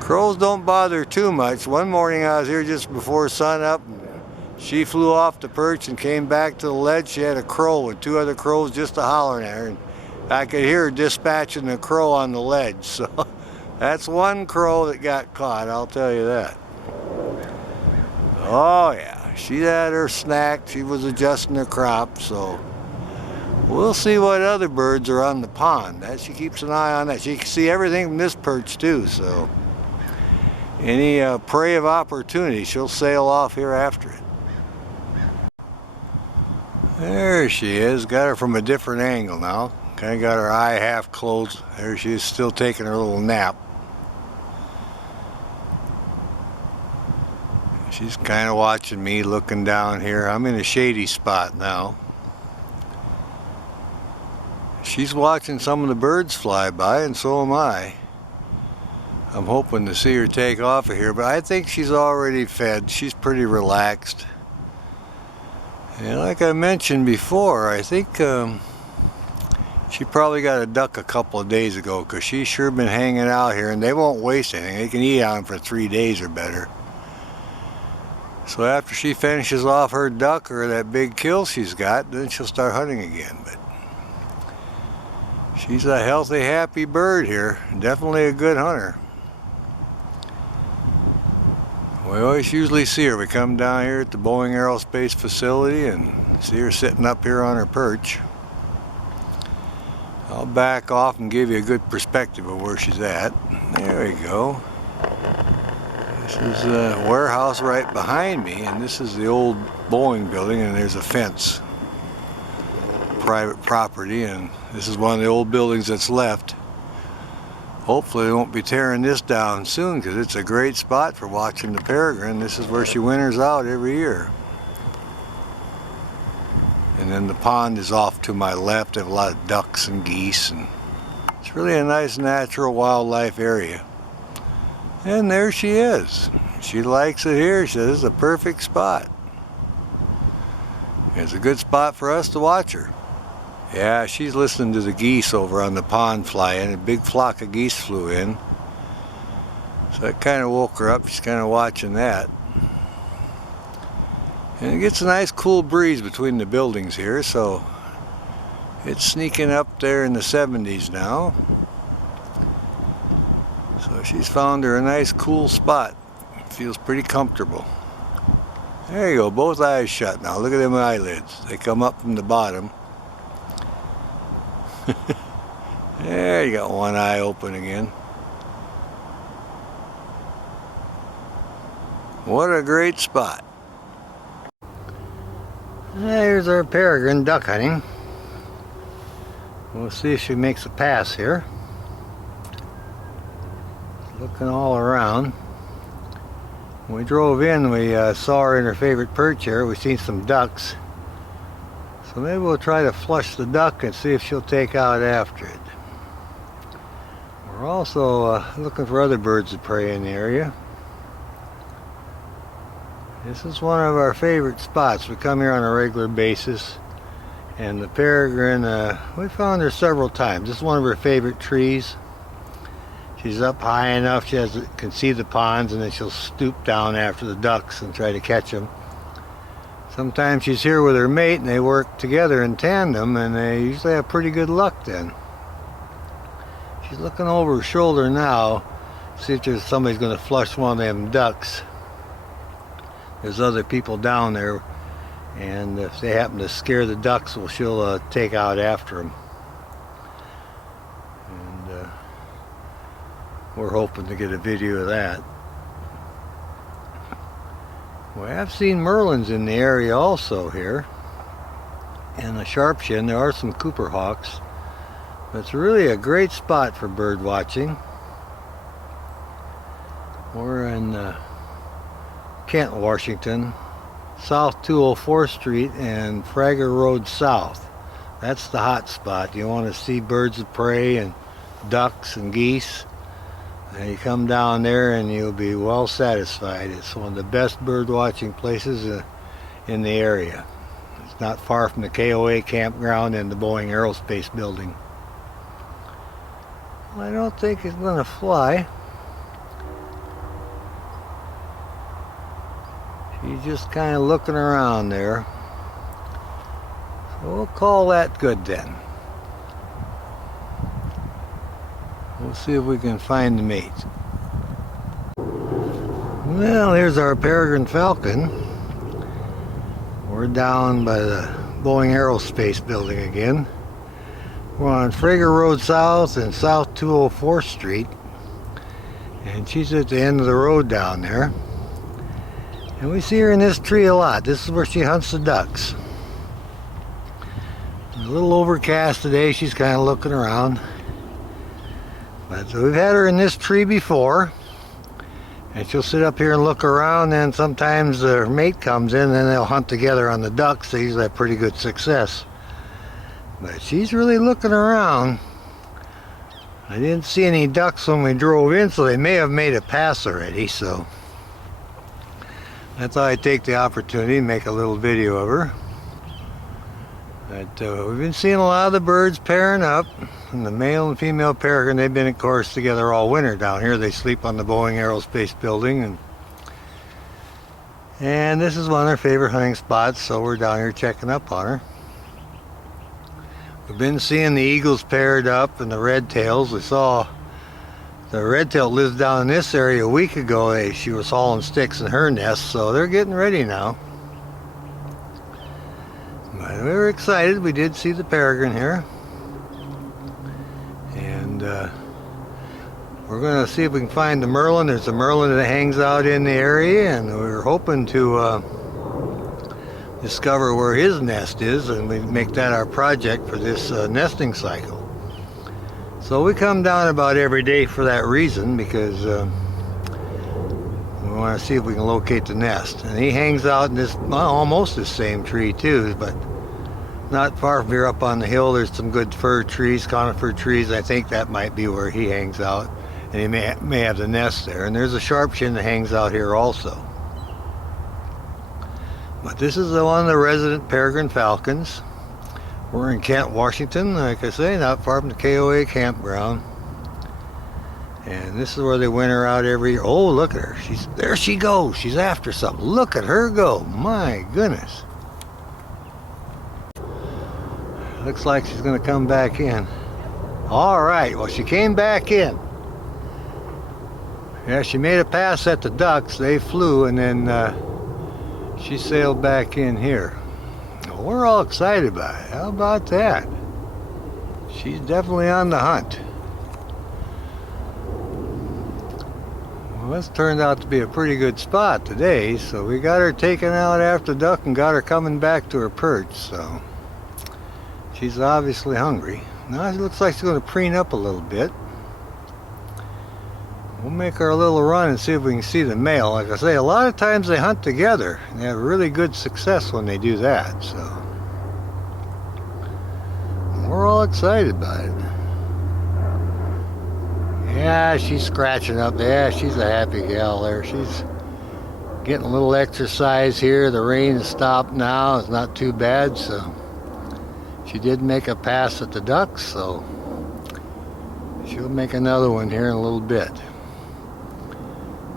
Crows don't bother her too much. One morning I was here just before sun up. She flew off the perch and came back to the ledge. She had a crow and two other crows just hollering at her. And I could hear her dispatching the crow on the ledge. So that's one crow that got caught, I'll tell you that. Oh yeah, she had her snack. She was adjusting her crop, so we'll see what other birds are on the pond. That she keeps an eye on that. She can see everything from this perch too, so any prey of opportunity, she'll sail off here after it. There she is. Got her from a different angle now. Kind of got her eye half closed. There she is, still taking her little nap. She's kind of watching me, looking down here. I'm in a shady spot now. She's watching some of the birds fly by, and so am I. I'm hoping to see her take off of here, but I think she's already fed. She's pretty relaxed. And like I mentioned before, I think she probably got a duck a couple of days ago, because she's sure been hanging out here, and they won't waste anything. They can eat on them for 3 days or better. So after she finishes off her duck or that big kill she's got, then she'll start hunting again. But she's a healthy, happy bird here. Definitely a good hunter. We always usually see her. We come down here at the Boeing Aerospace facility and see her sitting up here on her perch. I'll back off and give you a good perspective of where she's at. There we go. This is a warehouse right behind me, and this is the old Boeing building, and there's a fence. Private property, and this is one of the old buildings that's left. Hopefully they won't be tearing this down soon, because it's a great spot for watching the Peregrine. This is where she winters out every year. And then the pond is off to my left. I have a lot of ducks and geese, and it's really a nice natural wildlife area. And there she is. She likes it here. She says this is a perfect spot. It's a good spot for us to watch her. Yeah, she's listening to the geese over on the pond flying. A big flock of geese flew in. So that kind of woke her up. She's kind of watching that. And it gets a nice cool breeze between the buildings here, so it's sneaking up there in the 70s now. So she's found her a nice cool spot. Feels pretty comfortable. There you go, both eyes shut now. Look at them eyelids. They come up from the bottom. There, you got one eye open again. What a great spot. There's our Peregrine duck hunting. We'll see if she makes a pass here. Looking all around. When we drove in, we saw her in her favorite perch here. We've seen some ducks. So maybe we'll try to flush the duck and see if she'll take out after it. We're also looking for other birds of prey in the area. This is one of our favorite spots. We come here on a regular basis. And the Peregrine, we found her several times. This is one of her favorite trees. She's up high enough she can see the ponds, and then she'll stoop down after the ducks and try to catch them. Sometimes she's here with her mate and they work together in tandem, and they usually have pretty good luck then. She's looking over her shoulder now, see if somebody's going to flush one of them ducks. There's other people down there, and if they happen to scare the ducks, well, she'll take out after them. And we're hoping to get a video of that. We have seen merlins in the area also here, and the sharpshin. There are some Cooper hawks. It's really a great spot for bird watching. We're in Kent, Washington, South 204th Street and Fragger Road South. That's the hot spot. You want to see birds of prey and ducks and geese, and you come down there and you'll be well satisfied. It's one of the best bird watching places in the area. It's not far from the KOA campground and the Boeing Aerospace building. Well, I don't think it's going to fly. She's just kind of looking around there. So we'll call that good then. We'll see if we can find the mate. Well, here's our Peregrine Falcon. We're down by the Boeing Aerospace building again. We're on Fragger Road South and South 204th Street. And she's at the end of the road down there. And we see her in this tree a lot. This is where she hunts the ducks. A little overcast today, she's kind of looking around. But we've had her in this tree before. And she'll sit up here and look around, and sometimes her mate comes in and they'll hunt together on the ducks. They usually have pretty good success. But she's really looking around. I didn't see any ducks when we drove in, so they may have made a pass already, so I thought I'd take the opportunity and make a little video of her. But we've been seeing a lot of the birds pairing up, and the male and female peregrine, they've been of course together all winter down here. They sleep on the Boeing Aerospace building, and this is one of their favorite hunting spots, so we're down here checking up on her. We've been seeing the eagles paired up and the red tails. We saw the red tail lives down in this area a week ago. She was hauling sticks in her nest, so they're getting ready now. But we were excited. We did see the peregrine here. And we're going to see if we can find the merlin. There's a merlin that hangs out in the area, and we're hoping to discover where his nest is, and we make that our project for this nesting cycle. So we come down about every day for that reason, because we want to see if we can locate the nest. And he hangs out in this, well, almost the same tree too, but not far from here up on the hill. There's some good fir trees, conifer trees. I think that might be where he hangs out, and he may have the nest there. And there's a sharpshin that hangs out here also. But this is one of the resident peregrine falcons. We're in Kent, Washington, like I say, not far from the KOA campground. And this is where they winter out every year. Oh, look at her. There she goes. She's after something. Look at her go. My goodness. Looks like she's going to come back in. All right. Well, she came back in. Yeah, she made a pass at the ducks. They flew, and then she sailed back in here. Well, we're all excited about it. How about that? She's definitely on the hunt. Well, this turned out to be a pretty good spot today, so we got her taken out after duck and got her coming back to her perch, so she's obviously hungry. Now it looks like she's going to preen up a little bit. We'll make our little run and see if we can see the male. Like I say, a lot of times they hunt together and they have really good success when they do that, so we're all excited about it. Yeah, she's scratching up there. She's a happy gal there. She's getting a little exercise here. The rain has stopped now. It's not too bad, so she did make a pass at the ducks, so she'll make another one here in a little bit.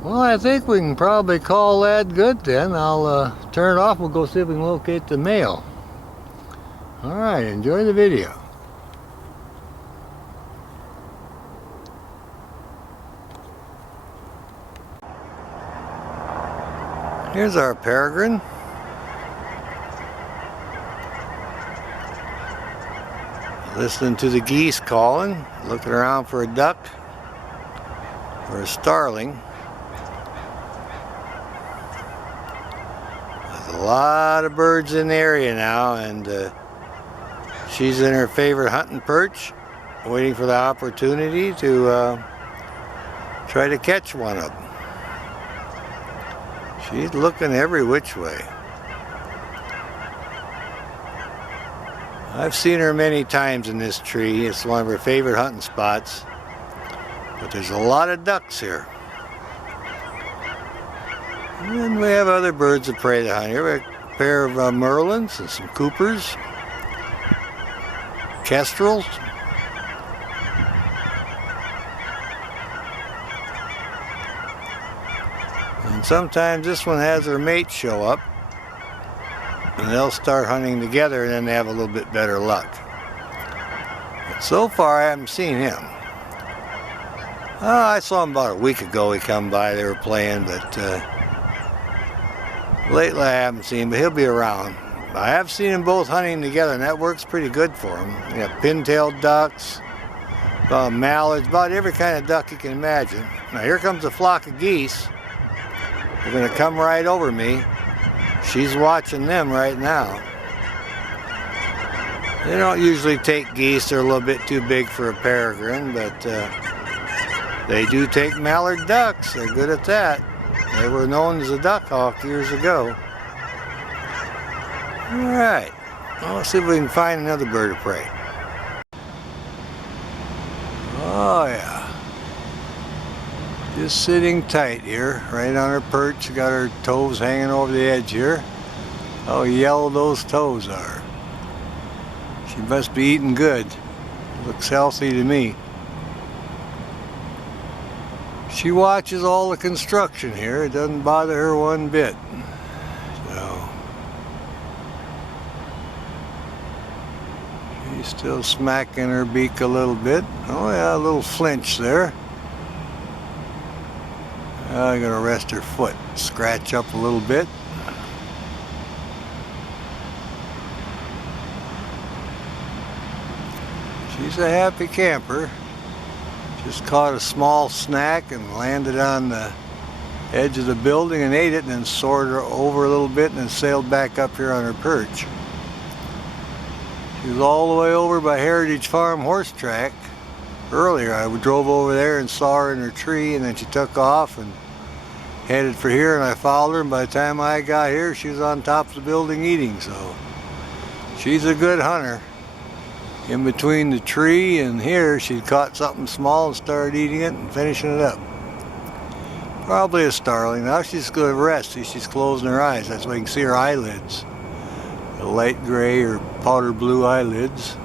Well, I think we can probably call that good then. I'll turn it off. We'll go see if we can locate the male. Alright, enjoy the video. Here's our peregrine. Listening to the geese calling, looking around for a duck or a starling. There's a lot of birds in the area now, and she's in her favorite hunting perch, waiting for the opportunity to try to catch one of them. She's looking every which way. I've seen her many times in this tree. It's one of her favorite hunting spots. But there's a lot of ducks here. And then we have other birds of prey to hunt here. We have a pair of merlins and some coopers, kestrels. And sometimes this one has her mate show up, and they'll start hunting together, and then they have a little bit better luck. But so far I haven't seen him. I saw him about a week ago. He come by, they were playing, but lately I haven't seen him, but he'll be around. I have seen them both hunting together, and that works pretty good for them. You have pin-tailed ducks, mallards, about every kind of duck you can imagine. Now here comes a flock of geese. They're going to come right over me. She's watching them right now. They don't usually take geese. They're a little bit too big for a peregrine, but they do take mallard ducks. They're good at that. They were known as a duck hawk years ago. All right, well, let's see if we can find another bird of prey. Oh yeah. Just sitting tight here, right on her perch. Got her toes hanging over the edge here. How yellow those toes are. She must be eating good. Looks healthy to me. She watches all the construction here. It doesn't bother her one bit. So she's still smacking her beak a little bit. Oh yeah, a little flinch there. I'm going to rest her foot, scratch up a little bit. She's a happy camper. Just caught a small snack and landed on the edge of the building and ate it, and then soared her over a little bit and then sailed back up here on her perch. She was all the way over by Heritage Farm horse track. Earlier I drove over there and saw her in her tree, and then she took off and headed for here, and I followed her, and by the time I got here she was on top of the building eating. So she's a good hunter. In between the tree and here she caught something small and started eating it and finishing it up. Probably a starling. Now she's going to rest. See, she's closing her eyes. That's why you can see her eyelids. The light gray or powder blue eyelids.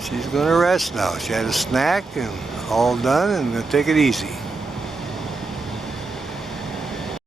She's going to rest now. She had a snack and all done, and going to take it easy.